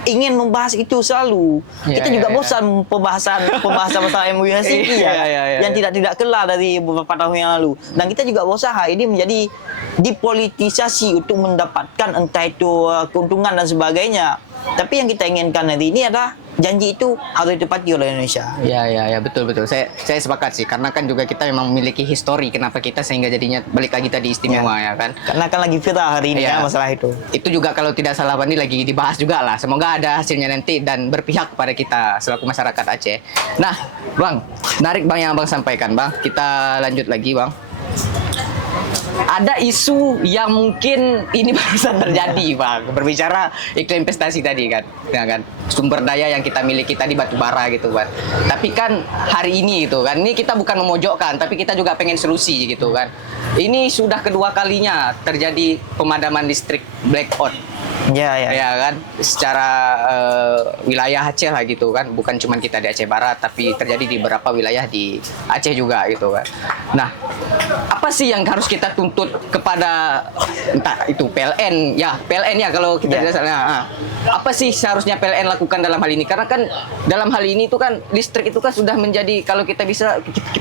ingin membahas itu selalu. Ya, Kita juga ya, ya. bosan pembahasan masalah MOU Helsinki yang tidak kelar dari beberapa tahun yang lalu. Dan kita juga berusaha ini menjadi dipolitisasi untuk mendapatkan entah itu keuntungan dan sebagainya. Tapi yang kita inginkan hari ini adalah janji itu harus ditepati oleh Indonesia. Ya, betul. Saya sepakat sih karena kan juga kita memang memiliki histori kenapa kita sehingga jadinya balik lagi tadi istimewa ya kan. Karena kan lagi viral hari ini Iya. ya masalah itu. Itu juga kalau tidak salah Pandi lagi dibahas juga lah. Semoga ada hasilnya nanti dan berpihak kepada kita selaku masyarakat Aceh. Nah, Bang, menarik Bang yang Bang sampaikan, Bang. Kita lanjut lagi, Bang. Ada isu yang mungkin ini barusan terjadi, Bang. Berbicara iklim investasi tadi kan, ya kan. Sumber daya yang kita miliki tadi batu bara gitu, Bang. Tapi kan hari ini gitu kan, ini kita bukan memojokkan, tapi kita juga pengen solusi gitu kan. Ini sudah kedua kalinya terjadi pemadaman listrik blackout. Ya. Ya kan, secara wilayah Aceh lah gitu kan, bukan cuma kita di Aceh Barat, tapi terjadi di beberapa wilayah di Aceh juga gitu kan. Nah, apa sih yang harus kita tuntut kepada entah itu PLN ya kalau kita Ya. tidak salah. Apa sih seharusnya PLN lakukan dalam hal ini? Karena kan dalam hal ini itu kan listrik itu kan sudah menjadi kalau kita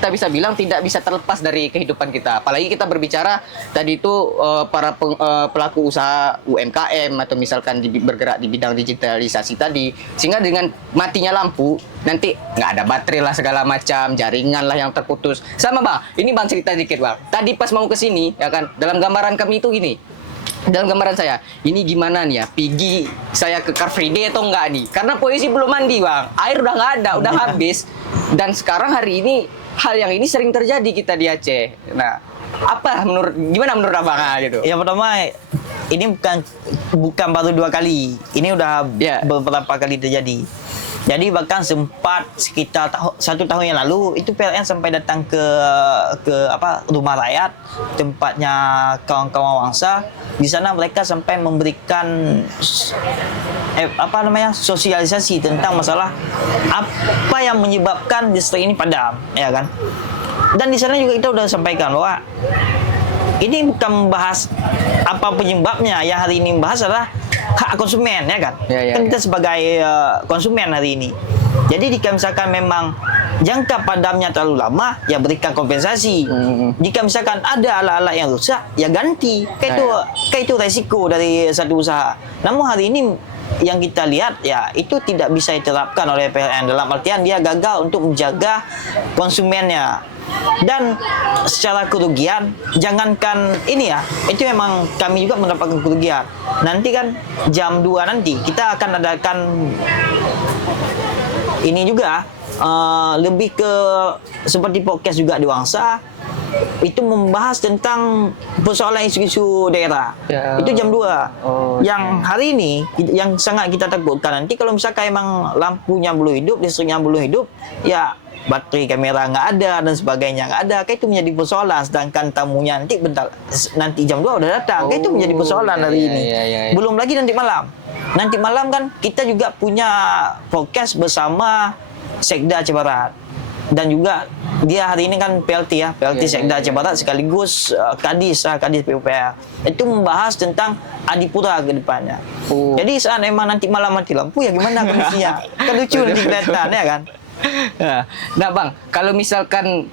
bisa bilang tidak bisa terlepas dari kehidupan kita. Apalagi kita berbicara tadi itu para pelaku usaha UMKM atau misalkan bergerak di bidang digitalisasi tadi, sehingga dengan matinya lampu nanti nggak ada baterai lah segala macam, jaringan lah yang terputus. Sama Bang, ini Bang cerita dikit Bang. Tadi pas mau ke sini ya kan, dalam gambaran kami itu gini. Dalam gambaran saya, ini gimana nih ya? Pergi saya ke Car Free Day atau enggak nih? Karena polisi belum mandi Bang, air udah nggak ada, udah habis. Dan sekarang hari ini hal yang ini sering terjadi kita di Aceh. Nah, gimana menurut Abang gitu? Yang pertama, ini bukan baru 2 kali. Ini udah Ya. beberapa kali terjadi. Jadi bahkan sempat sekitar satu tahun yang lalu itu PLN sampai datang ke rumah rakyat, tempatnya kawan-kawan Wangsa. Di sana mereka sampai memberikan sosialisasi tentang masalah apa yang menyebabkan listrik ini padam, ya kan? Dan di sana juga kita udah sampaikan bahwa ini bukan membahas apa penyebabnya, yang hari ini membahas adalah hak konsumen, ya kan? Ya, Kan kita sebagai konsumen hari ini. Jadi jika misalkan memang jangka padamnya terlalu lama, ya berikan kompensasi. Jika misalkan ada alat-alat yang rusak, ya ganti. Kayak itu resiko dari satu usaha. Namun hari ini yang kita lihat, ya itu tidak bisa diterapkan oleh PLN, dalam artian dia gagal untuk menjaga konsumennya. Dan secara kerugian, jangankan ini ya, itu memang kami juga mendapatkan kerugian. Nanti kan jam 2 nanti kita akan adakan ini juga, lebih ke seperti podcast juga di Wangsa, itu membahas tentang persoalan isu-isu daerah. Ya. Itu jam 2. Oh, yang hari ini yang sangat kita takutkan, nanti kalau misalkan emang lampunya belum hidup, listriknya belum hidup, ya baterai kamera nggak ada dan sebagainya nggak ada, kayak itu menjadi persoalan. Sedangkan tamunya nanti jam 2 udah datang, kayak itu menjadi persoalan hari ini. Belum lagi nanti malam kan kita juga punya podcast bersama Sekda Aceh Barat, dan juga dia hari ini kan PLT Sekda Aceh Barat sekaligus Kadis PUPR. Itu membahas tentang Adipura ke depannya. Jadi saat emang nanti malam mati lampu, ya gimana kondisinya? Kan lucu nanti kelihatan, ya kan? Nah Bang, kalau misalkan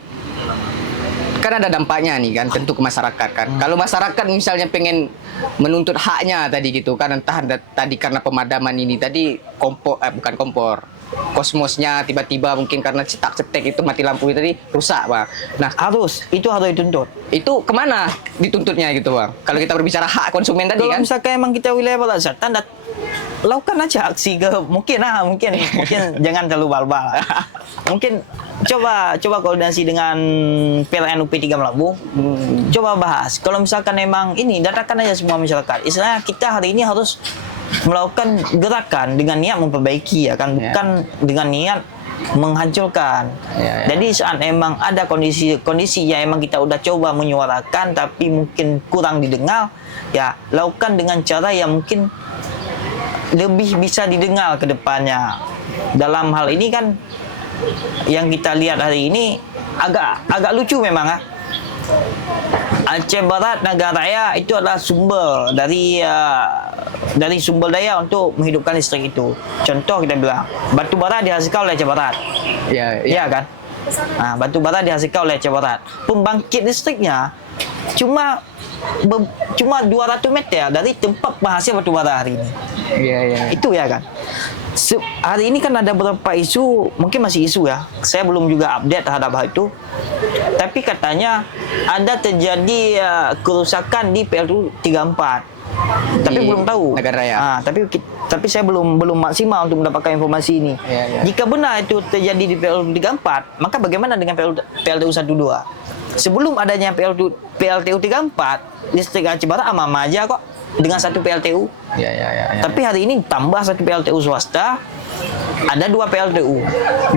kan ada dampaknya nih kan, tentu ke masyarakat kan. Kalau masyarakat misalnya pengen menuntut haknya tadi gitu kan, entah tadi karena pemadaman ini tadi bukan kompor, kosmosnya tiba-tiba mungkin karena cetak-cetek itu mati lampu itu tadi rusak Bang. Nah harus dituntut. Itu kemana dituntutnya gitu Bang? Kalau kita berbicara hak konsumen tadi kalau kan. Kalau misalkan emang kita wilayah Barat Selatan, lakukan aja aksi mungkin jangan terlalu bal-bal. Mungkin coba koordinasi dengan PLN UP 3 Melabu. Coba bahas. Kalau misalkan emang ini, datangkan aja semua masyarakat. Istilahnya kita hari ini harus melakukan gerakan dengan niat memperbaiki, ya kan, bukan dengan niat menghancurkan. Jadi saat emang ada kondisi yang emang kita udah coba menyuarakan tapi mungkin kurang didengar, ya lakukan dengan cara yang mungkin lebih bisa didengar ke depannya. Dalam hal ini kan yang kita lihat hari ini agak lucu memang. Aceh Barat Naga Raya itu adalah sumber dari sumber daya untuk menghidupkan listrik itu. Contoh kita bilang batu bara dihasilkan oleh Aceh Barat. Ya kan? Nah, batu bara dihasilkan oleh Aceh Barat. Pembangkit listriknya cuma 200 meter dari tempat penghasil batu bara hari ini. Itu ya kan. Hari ini kan ada beberapa isu, mungkin masih isu ya. Saya belum juga update terhadap hal itu. Tapi katanya ada terjadi kerusakan di PLTU 34. Tapi belum tahu. Naga Raya. Tapi saya belum maksimal untuk mendapatkan informasi ini. Jika benar itu terjadi di PLTU 34, maka bagaimana dengan PLTU 12? Sebelum adanya PLTU 34, listrik Aceh Barat ama-ama aja kok dengan satu PLTU. Tapi hari ini tambah satu PLTU swasta, ada 2 PLTU.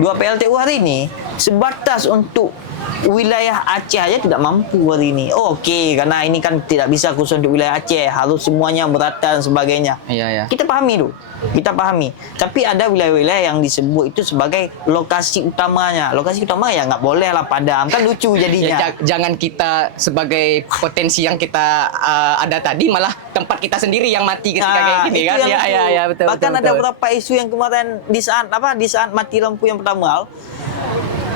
2 PLTU hari ini sebatas untuk wilayah Aceh aja tidak mampu hari ini. Okey, karena ini kan tidak bisa khusus untuk wilayah Aceh, harus semuanya merata dan sebagainya. Kita pahami tu. Tapi ada wilayah-wilayah yang disebut itu sebagai lokasi utamanya. Lokasi utama ya nggak boleh lah padam. Kan lucu jadinya. Jangan kita sebagai potensi yang kita ada tadi, malah tempat kita sendiri yang mati ketika kayak gini kan. Betul. Bahkan ada beberapa isu yang kemarin di saat mati lampu yang pertama,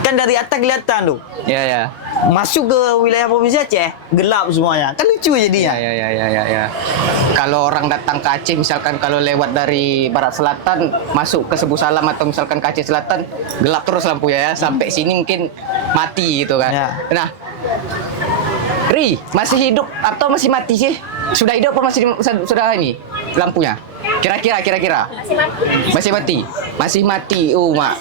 kan dari atas kelihatan tuh. Masuk ke wilayah provinsi Aceh, gelap semuanya. Kan lucu jadinya. Kalau orang datang ke Aceh, misalkan kalau lewat dari Barat Selatan masuk ke Sebu Salam atau misalkan ke Aceh Selatan, gelap terus lampunya ya. Sampai sini mungkin mati gitu kan. Nah, Ri, masih hidup atau masih mati sih? Sudah hidup atau sudah ini lampunya? Kira-kira. Masih mati. Mak.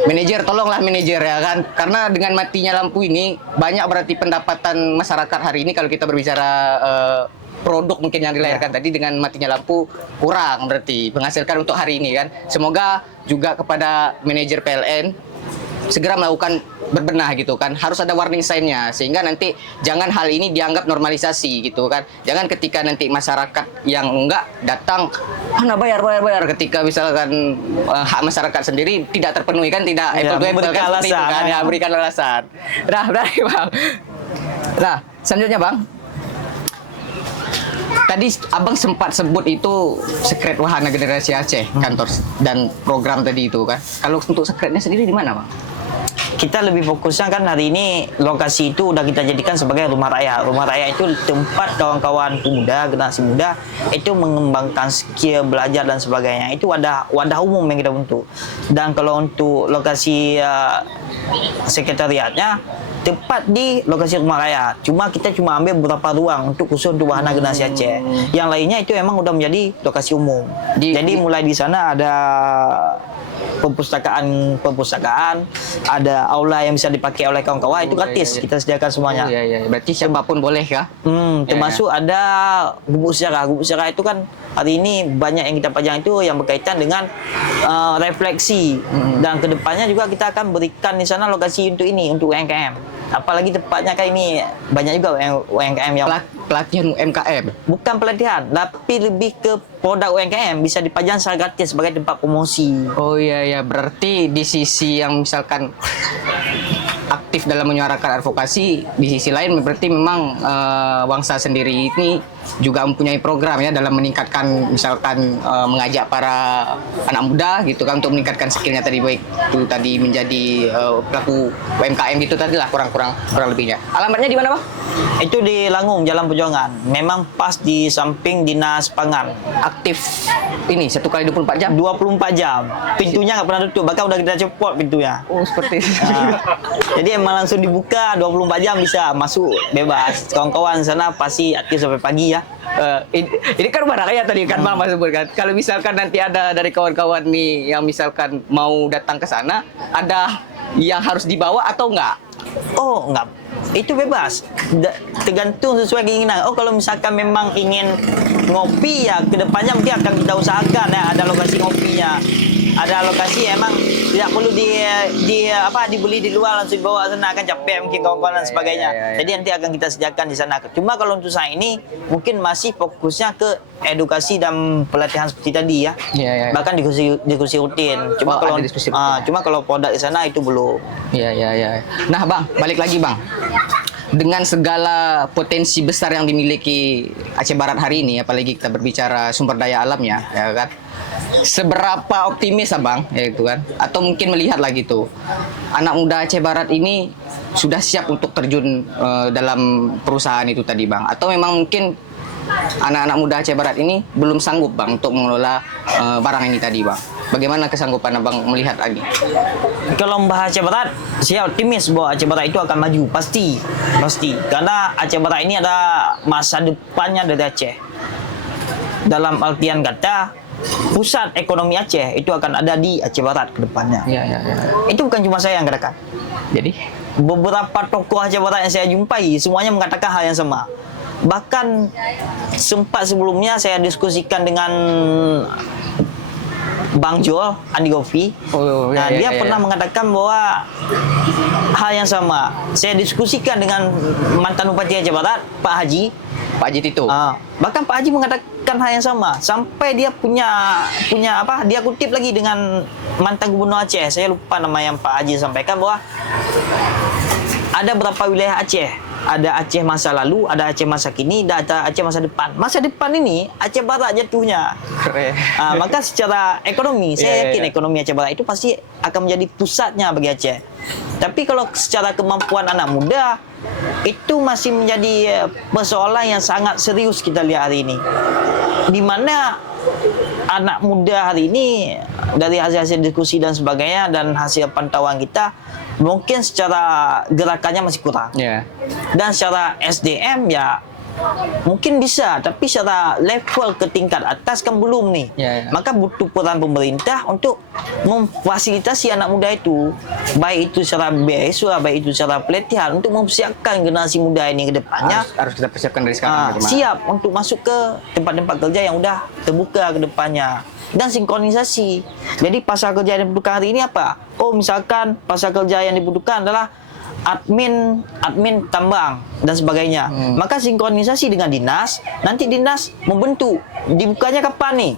Manajer, tolonglah manajer ya kan, karena dengan matinya lampu ini banyak berarti pendapatan masyarakat hari ini kalau kita berbicara produk mungkin yang dilahirkan tadi dengan matinya lampu kurang berarti menghasilkan untuk hari ini kan. Semoga juga kepada manajer PLN segera melakukan berbenah gitu kan, harus ada warning sign-nya sehingga nanti jangan hal ini dianggap normalisasi gitu kan. Jangan ketika nanti masyarakat yang enggak datang mana bayar ketika misalkan hak masyarakat sendiri tidak terpenuhi kan, tidak Ya, apple to apple memberikan kan, seperti itu alasan. kan, ya berikan alasan. Nah, berarti Bang. Nah, selanjutnya Bang, tadi Abang sempat sebut itu Sekret Wahana Generasi Aceh kantor dan program tadi itu kan. Kalau untuk sekretnya sendiri di mana, Bang? Kita lebih fokusnya kan hari ini lokasi itu udah kita jadikan sebagai rumah raya. Rumah raya itu tempat kawan-kawan pemuda, generasi muda itu mengembangkan skill, belajar dan sebagainya. Itu wadah umum yang kita bentuk. Dan kalau untuk lokasi sekretariatnya tepat di lokasi rumah raya. Kita cuma ambil beberapa ruang untuk khusus untuk wahana generasi Aceh. Yang lainnya itu emang udah menjadi lokasi umum. Jadi mulai di sana ada perpustakaan, ada aula yang bisa dipakai oleh kawan-kawan, itu gratis kita sediakan semuanya. Iya. Berarti siapapun boleh kah? Termasuk ada gubuk sejarah. Gubuk sejarah itu kan hari ini banyak yang kita pajang itu yang berkaitan dengan refleksi. Dan kedepannya juga kita akan berikan di sana lokasi untuk ini, untuk UMKM. Apalagi tepatnya kayak ini banyak juga UMKM yang Pelatihan UMKM. bukan pelatihan, tapi lebih ke produk UMKM bisa dipajang secara gratis sebagai tempat promosi. Oh iya, berarti di sisi yang misalkan aktif dalam menyuarakan advokasi, di sisi lain berarti memang Wangsa sendiri ini juga mempunyai program ya dalam meningkatkan misalkan mengajak para anak muda gitu kan untuk meningkatkan skillnya tadi, baik itu tadi menjadi pelaku UMKM gitu tadi lah kurang lebihnya. Alamatnya di mana, Bang? Itu di Langung, Jalan Perjuangan. Memang pas di samping Dinas Pangan. Aktif ini 1 kali 24 jam. 24 jam. Pintunya nggak pernah tutup, bahkan udah kita cepot pintunya. Oh, seperti itu. Jadi emang langsung dibuka 24 jam bisa masuk bebas. Kawan-kawan sana pasti aktif sampai pagi ya. Ini kan rumah rakyat tadi kan Bang Mas sebutkan. Kalau misalkan nanti ada dari kawan-kawan nih yang misalkan mau datang ke sana, ada yang harus dibawa atau enggak? Oh, enggak. Itu bebas. Tergantung sesuai keinginan. Oh, kalau misalkan memang ingin ngopi ya kedepannya mungkin akan kita usahakan ya ada lokasi ngopinya. Ada lokasi emang tidak perlu dibeli di luar langsung dibawa sana, akan capek mungkin kawan-kawan dan sebagainya. Jadi nanti akan kita sediakan di sana. Cuma kalau untuk saya ini mungkin masih fokusnya ke edukasi dan pelatihan seperti tadi ya. Bahkan diskusi rutin. Cuma kalau produk di sana itu belum. Iya. Nah, Bang, balik lagi, Bang. Dengan segala potensi besar yang dimiliki Aceh Barat hari ini, apalagi kita berbicara sumber daya alamnya, ya kan? Seberapa optimis Abang, ya itu kan? Atau mungkin melihat lagi tuh, anak muda Aceh Barat ini sudah siap untuk terjun dalam perusahaan itu tadi, Bang? Atau memang mungkin anak-anak muda Aceh Barat ini belum sanggup, Bang, untuk mengelola barang ini tadi, Bang? Bagaimana kesanggupan Abang melihat lagi? Kalau membahas Aceh Barat, saya optimis bahwa Aceh Barat itu akan maju, pasti. Karena Aceh Barat ini ada masa depannya dari Aceh. Dalam artian kata, pusat ekonomi Aceh itu akan ada di Aceh Barat ke depannya. Itu bukan cuma saya yang katakan. Jadi beberapa tokoh Aceh Barat yang saya jumpai semuanya mengatakan hal yang sama. Bahkan sempat sebelumnya saya diskusikan dengan Bang Joel, Andi Gofi. Dia pernah mengatakan bahwa hal yang sama. Saya diskusikan dengan mantan Bupati Aceh Barat, Pak Haji Tito. Bahkan Pak Haji mengatakan hal yang sama. Sampai dia punya dia kutip lagi dengan mantan Gubernur Aceh. Saya lupa nama yang Pak Haji sampaikan bahwa ada berapa wilayah Aceh. Ada Aceh masa lalu, ada Aceh masa kini, dan ada Aceh masa depan. Masa depan ini Aceh Barat jatuhnya. Maka secara ekonomi, saya yakin ekonomi Aceh Barat itu pasti akan menjadi pusatnya bagi Aceh. Tapi kalau secara kemampuan anak muda, itu masih menjadi persoalan yang sangat serius kita lihat hari ini. Di mana anak muda hari ini dari hasil-hasil diskusi dan sebagainya dan hasil pantauan kita mungkin secara gerakannya masih kurang. Dan secara SDM ya mungkin bisa, tapi secara level ke tingkat atas kan belum nih. Ya, ya. Maka butuh peran pemerintah untuk memfasilitasi anak muda itu, baik itu secara beasiswa, baik itu secara pelatihan, untuk mempersiapkan generasi muda ini ke depannya. Harus kita persiapkan dari sekarang. bagaimana? Siap untuk masuk ke tempat-tempat kerja yang udah terbuka ke depannya. Dan sinkronisasi. Jadi pasar kerja yang dibutuhkan hari ini apa? Oh, misalkan pasar kerja yang dibutuhkan adalah admin tambang dan sebagainya. Maka sinkronisasi dengan dinas, nanti dinas membentuk dibukanya kapan nih?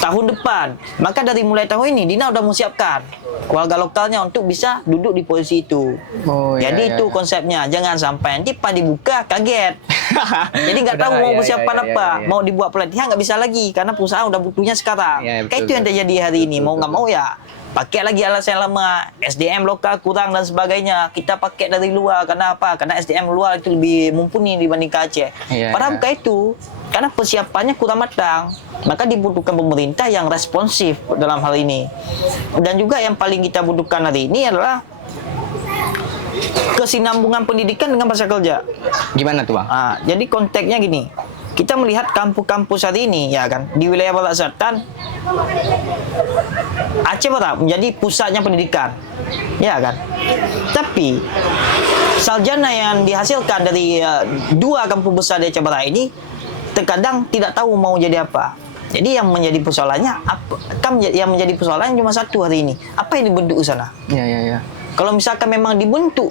Tahun depan. Maka dari mulai tahun ini dinas udah menyiapkan warga lokalnya untuk bisa duduk di posisi itu. Oh, iya, Jadi iya, itu iya. konsepnya. Jangan sampai nanti pas dibuka kaget. Jadi nggak tahu Udah, mau iya, persiapan iya, apa. iya, iya. Mau dibuat pelatihan nggak bisa lagi karena perusahaan udah butuhnya sekarang. Iya, Kayak betul, itu yang betul. terjadi hari ini. Betul, Mau nggak betul. mau ya pakai lagi alat yang lama, SDM lokal kurang dan sebagainya. Kita pakai dari luar. Karena apa? Karena SDM luar itu lebih mumpuni dibanding Aceh. Iya, Padahal iya. bukan itu. Karena persiapannya kurang matang. Maka dibutuhkan pemerintah yang responsif dalam hal ini. Dan juga yang paling kita butuhkan hari ini adalah kesinambungan pendidikan dengan pasar kerja. Gimana tuh, Bang? Jadi konteksnya gini. Kita melihat kampus-kampus hari ini, ya kan, di wilayah Barat Selatan, Aceh Barat menjadi pusatnya pendidikan, ya kan. Tapi sarjana yang dihasilkan dari dua kampus besar di Aceh Barat ini terkadang tidak tahu mau jadi apa. Jadi yang menjadi persoalannya yang menjadi persoalan cuma satu hari ini. Apa yang dibentuk di sana? Iya, iya, iya. Kalau misalkan memang dibentuk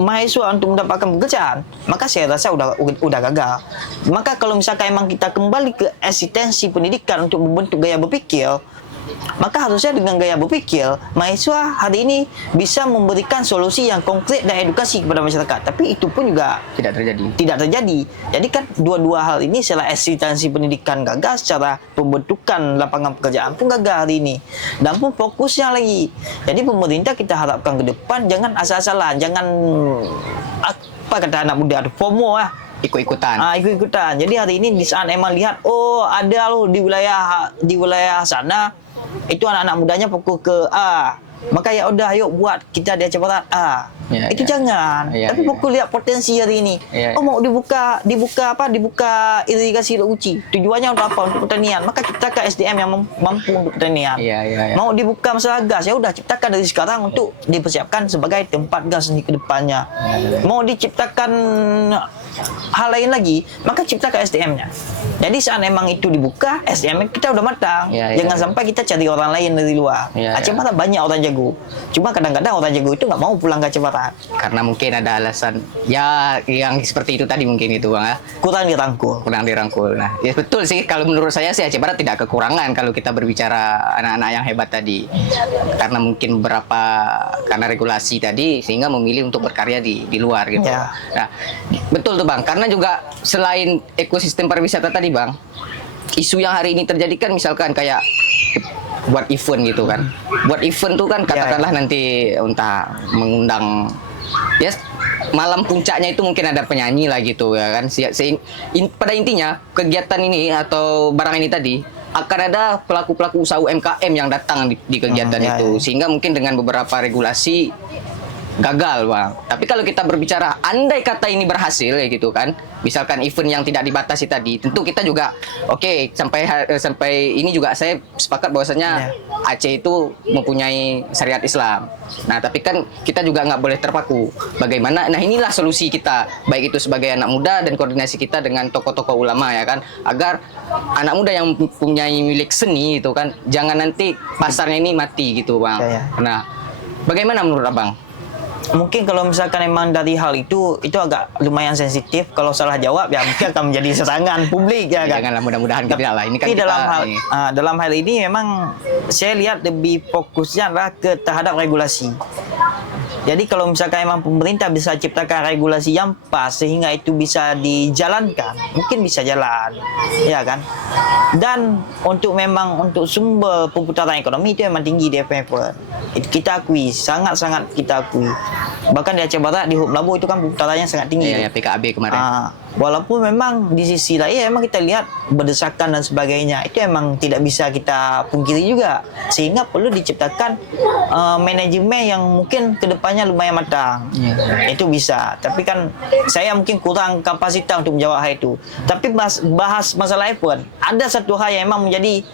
mahasiswa untuk mendapatkan pekerjaan, maka saya rasa udah gagal. Maka kalau misalkan memang kita kembali ke eksistensi pendidikan untuk membentuk gaya berpikir, maka harusnya dengan gaya berpikir, mahasiswa hari ini bisa memberikan solusi yang konkret dan edukasi kepada masyarakat. Tapi itu pun juga Tidak terjadi. tidak terjadi. Jadi kan dua-dua hal ini secara eksistensi pendidikan gagal, secara pembentukan lapangan pekerjaan pun gagal hari ini. Dan pun fokusnya lagi. Jadi pemerintah kita harapkan ke depan jangan asal-asalan, jangan apa kata anak muda, FOMO lah. Ikut-ikutan. Ikut-ikutan. Jadi hari ini di saat emang lihat, oh ada loh di wilayah sana itu anak-anak mudanya fokus ke A. Maka ya udah yuk buat kita di Aceh Barat A. Ya, Itu ya. jangan. Ya, Tapi ya. fokus lihat potensi hari ini. Ya, Oh mau dibuka irigasi uci. Tujuannya untuk apa? Untuk pertanian. Maka ciptakan SDM yang mampu untuk pertanian. Iya, iya, iya. Mau dibuka masalah gas, ya udah ciptakan dari sekarang untuk dipersiapkan sebagai tempat gas di kedepannya. Mau diciptakan hal lain lagi, maka ciptakan SDM-nya. Jadi saat memang itu dibuka, SDM kita udah matang. Ya, ya, Jangan ya. sampai kita cari orang lain dari luar. Ya, Aceh ya. Barat banyak orang jago. Cuma kadang-kadang orang jago itu nggak mau pulang ke Aceh Barat. Karena mungkin ada alasan ya yang seperti itu tadi mungkin itu, Bang, ya. Kurang dirangkul. Kurang dirangkul. Nah, ya betul sih, kalau menurut saya sih Aceh Barat tidak kekurangan kalau kita berbicara anak-anak yang hebat tadi. Karena mungkin karena regulasi tadi sehingga memilih untuk berkarya di luar gitu. Ya. Nah, betul tuh, Bang. Karena juga selain ekosistem pariwisata tadi, Bang, isu yang hari ini terjadi kan misalkan kayak buat event gitu kan. Buat event tuh kan katakanlah nanti entah mengundang ya malam puncaknya itu mungkin ada penyanyi lah gitu ya kan. Pada intinya kegiatan ini atau barang ini tadi akan ada pelaku-pelaku usaha UMKM yang datang di kegiatan ya, itu. ya. Sehingga mungkin dengan beberapa regulasi gagal, Bang. Tapi kalau kita berbicara andai kata ini berhasil ya gitu kan, misalkan event yang tidak dibatasi tadi, tentu kita juga oke, sampai ini juga saya sepakat bahwasanya Aceh itu mempunyai syariat Islam. Nah, tapi kan kita juga nggak boleh terpaku. Bagaimana? Nah, inilah solusi kita, baik itu sebagai anak muda dan koordinasi kita dengan tokoh-tokoh ulama ya kan, agar anak muda yang mempunyai milik seni itu kan, jangan nanti pasarnya ini mati gitu, Bang. Ya, ya. Nah, bagaimana menurut Abang? Mungkin kalau misalkan memang dari hal itu agak lumayan sensitif. Kalau salah jawab ya mungkin akan menjadi serangan publik ya kan. Janganlah, mudah-mudahan tidak lah. Ini kan Tapi kita ini. dalam hal ini memang saya lihat lebih fokusnya adalah terhadap regulasi. Jadi kalau misalkan memang pemerintah bisa ciptakan regulasi yang pas sehingga itu bisa dijalankan, mungkin bisa jalan, ya kan? Dan untuk sumber perputaran ekonomi itu memang tinggi di FMF. Kita akui, sangat-sangat kita akui. Bahkan di Aceh Barat, di Hub Labu itu kan putarannya sangat tinggi. Iya, ya, PKB kemarin. Walaupun memang di sisi lain memang kita lihat berdesakan dan sebagainya, itu emang tidak bisa kita pungkiri juga. Sehingga perlu diciptakan manajemen yang mungkin kedepannya lumayan matang. Itu bisa. Tapi kan saya mungkin kurang kapasitas untuk menjawab hal itu. Tapi bahas masalah iPhone, ada satu hal yang memang menjadi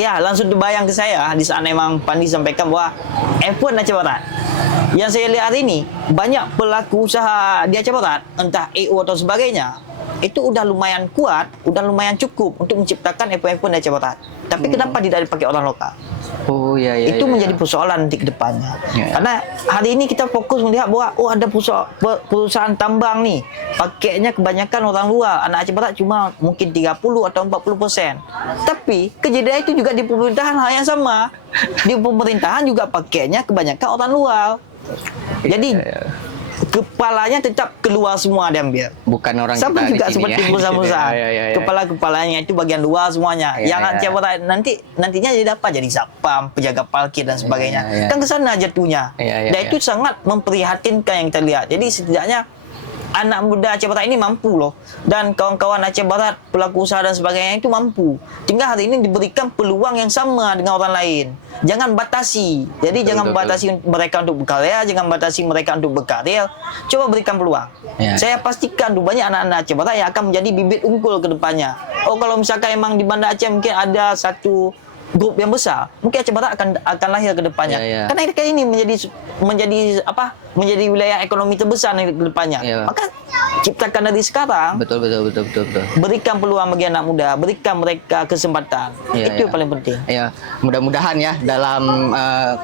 langsung terbayang ke saya di saat memang Pandi sampaikan bahwa iPhone Aceh Barat. Yang saya lihat hari ini, banyak pelaku usaha di Aceh Barat, entah AO atau sebagainya, itu udah lumayan kuat, udah lumayan cukup untuk menciptakan iPhone di Aceh Barat. Tapi kenapa tidak dipakai orang lokal? Oh iya, iya. Itu iya, menjadi iya. persoalan nanti ke depannya. Ya. Karena hari ini kita fokus melihat bahwa ada perusahaan tambang nih, pakainya kebanyakan orang luar. Anak Aceh Barat cuma mungkin 30 atau 40%. Tapi kejadian itu juga di pemerintahan hal yang sama. Di pemerintahan juga pakainya kebanyakan orang luar. Jadi kepalanya tetap keluar semua diambil. Bukan orang Sama kita juga di sini seperti ya. perusahaan-perusahaan. Ya. Kepala-kepalanya itu bagian luar semuanya. Ya, Yang ya. Aceh Barat nantinya jadi apa? Jadi satpam, penjaga parkir dan sebagainya. Ya. Kan ke sana jatuhnya. Ya, Dan itu sangat memprihatinkan yang kita lihat. Jadi setidaknya anak muda Aceh Barat ini mampu loh. Dan kawan-kawan Aceh Barat, pelaku usaha dan sebagainya itu mampu. Tinggal hari ini diberikan peluang yang sama dengan orang lain. Jangan batasi. Jadi jangan batasi mereka untuk berkarya, jangan batasi mereka untuk berkarya. Coba berikan peluang. Ya. Saya pastikan banyak anak-anak Aceh Barat yang akan menjadi bibit unggul ke depannya. Oh, kalau misalkan emang di Banda Aceh mungkin ada satu grup yang besar, mungkin Aceh Barat akan lahir ke depannya. Ya. Karena ini menjadi wilayah ekonomi terbesar ke depannya. Ya. Maka ciptakan dari sekarang. Betul. Berikan peluang bagi anak muda, berikan mereka kesempatan. Ya, Itu ya. yang paling penting. Ya, mudah-mudahan ya dalam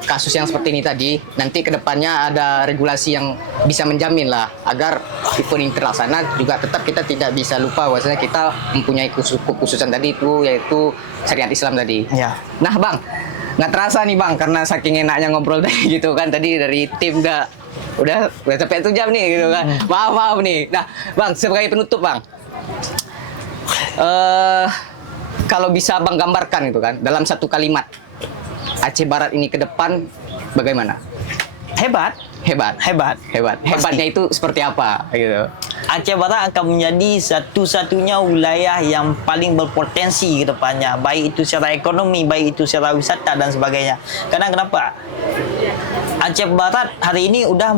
kasus yang seperti ini tadi, nanti kedepannya ada regulasi yang bisa menjamin lah agar event ini terlaksana. Juga tetap kita tidak bisa lupa bahwasanya kita mempunyai khususan tadi itu, yaitu syariat Islam tadi. Ya. Nah bang, nggak terasa nih bang, karena saking enaknya ngobrol tadi gitu kan, tadi dari tim udah sampai 1 jam nih gitu kan. Maaf nih. Nah bang, sebagai penutup bang, kalau bisa bang gambarkan gitu kan dalam satu kalimat, Aceh Barat ini ke depan bagaimana? Hebat. Hebatnya itu seperti apa gitu? Aceh Barat akan menjadi satu-satunya wilayah yang paling berpotensi ke depannya, baik itu secara ekonomi, baik itu secara wisata dan sebagainya. Karena kenapa? Aceh Barat hari ini udah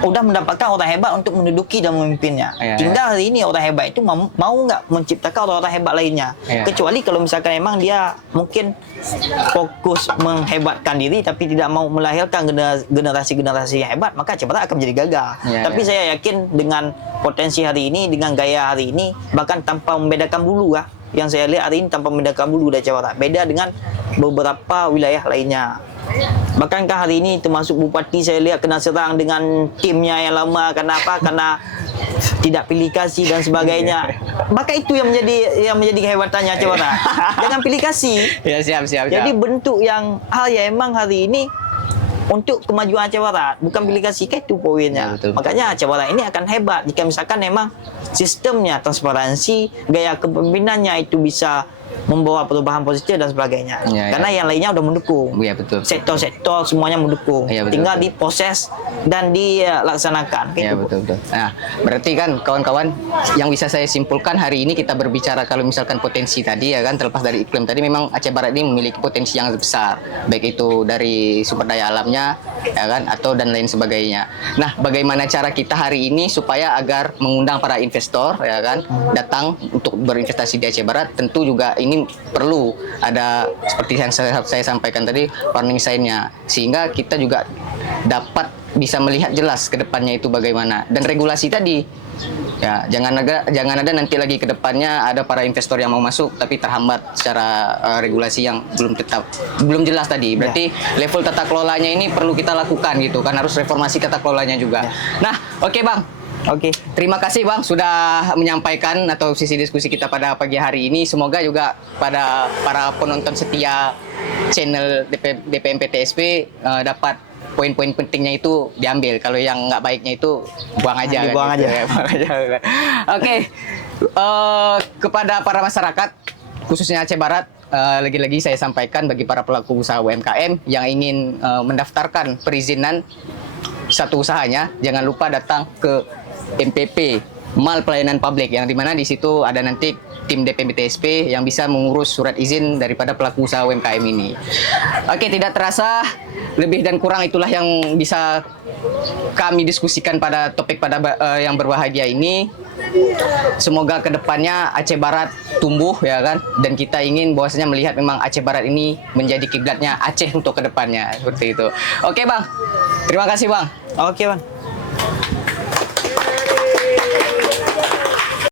mendapatkan orang hebat untuk menduduki dan memimpinnya. Tinggal hari ini orang hebat itu mau nggak menciptakan orang-orang hebat lainnya. Kecuali kalau misalkan emang dia mungkin fokus menghebatkan diri tapi tidak mau melahirkan generasi-generasi yang hebat, maka Aceh Barat akan menjadi gagal. Tapi saya yakin dengan potensi hari ini, dengan gaya hari ini, bahkan tanpa membedakan bulu yang saya lihat hari ini tanpa membedakan bulu di Aceh Barat, beda dengan beberapa wilayah lainnya. Bahkankah hari ini termasuk Bupati saya lihat kena serang dengan timnya yang lama. Kenapa? Karena tidak pilih kasih dan sebagainya. Maka itu yang menjadi kehebatannya Aceh Barat. Jangan pilih kasih. Ya siap. Jadi bentuk yang hal yang emang hari ini untuk kemajuan Aceh Barat, bukan pilih kasih, itu poinnya. Betul. Makanya Aceh Barat ini akan hebat jika misalkan memang sistemnya transparansi, gaya kepemimpinannya itu bisa membawa perubahan positif dan sebagainya. Karena yang lainnya udah mendukung. Iya betul. Sektor-sektor semuanya mendukung. Tinggal diproses dan dilaksanakan. Iya betul. Nah, berarti kan kawan-kawan yang bisa saya simpulkan hari ini kita berbicara kalau misalkan potensi tadi ya kan, terlepas dari iklim tadi, memang Aceh Barat ini memiliki potensi yang besar, baik itu dari sumber daya alamnya ya kan, atau dan lain sebagainya. Nah, bagaimana cara kita hari ini supaya agar mengundang para investor ya kan datang untuk berinvestasi di Aceh Barat? Tentu juga ini perlu ada seperti yang saya sampaikan tadi, warning sign-nya, sehingga kita juga dapat bisa melihat jelas ke depannya itu bagaimana. Dan regulasi tadi ya jangan ada nanti lagi ke depannya ada para investor yang mau masuk tapi terhambat secara regulasi yang belum jelas tadi. Berarti level tata kelolanya ini perlu kita lakukan gitu kan, harus reformasi tata kelolanya juga. Nah, oke Bang. Oke. Terima kasih Bang sudah menyampaikan atau sisi diskusi kita pada pagi hari ini. Semoga juga pada para penonton setia channel DPMPTSP dapat poin-poin pentingnya itu diambil. Kalau yang nggak baiknya itu buang aja. Dibuang gitu, aja. Ya, buang aja. Oke. Kepada para masyarakat khususnya Aceh Barat, lagi-lagi saya sampaikan bagi para pelaku usaha UMKM yang ingin mendaftarkan perizinan satu usahanya, jangan lupa datang ke MPP, Mal Pelayanan Publik, yang dimana di situ ada nanti tim DPMPTSP yang bisa mengurus surat izin daripada pelaku usaha UMKM ini. Oke, tidak terasa lebih dan kurang itulah yang bisa kami diskusikan pada topik yang berbahagia ini. Semoga kedepannya Aceh Barat tumbuh ya kan, dan kita ingin bahwasanya melihat memang Aceh Barat ini menjadi kiblatnya Aceh untuk kedepannya seperti itu. Oke bang, terima kasih bang. Oke bang.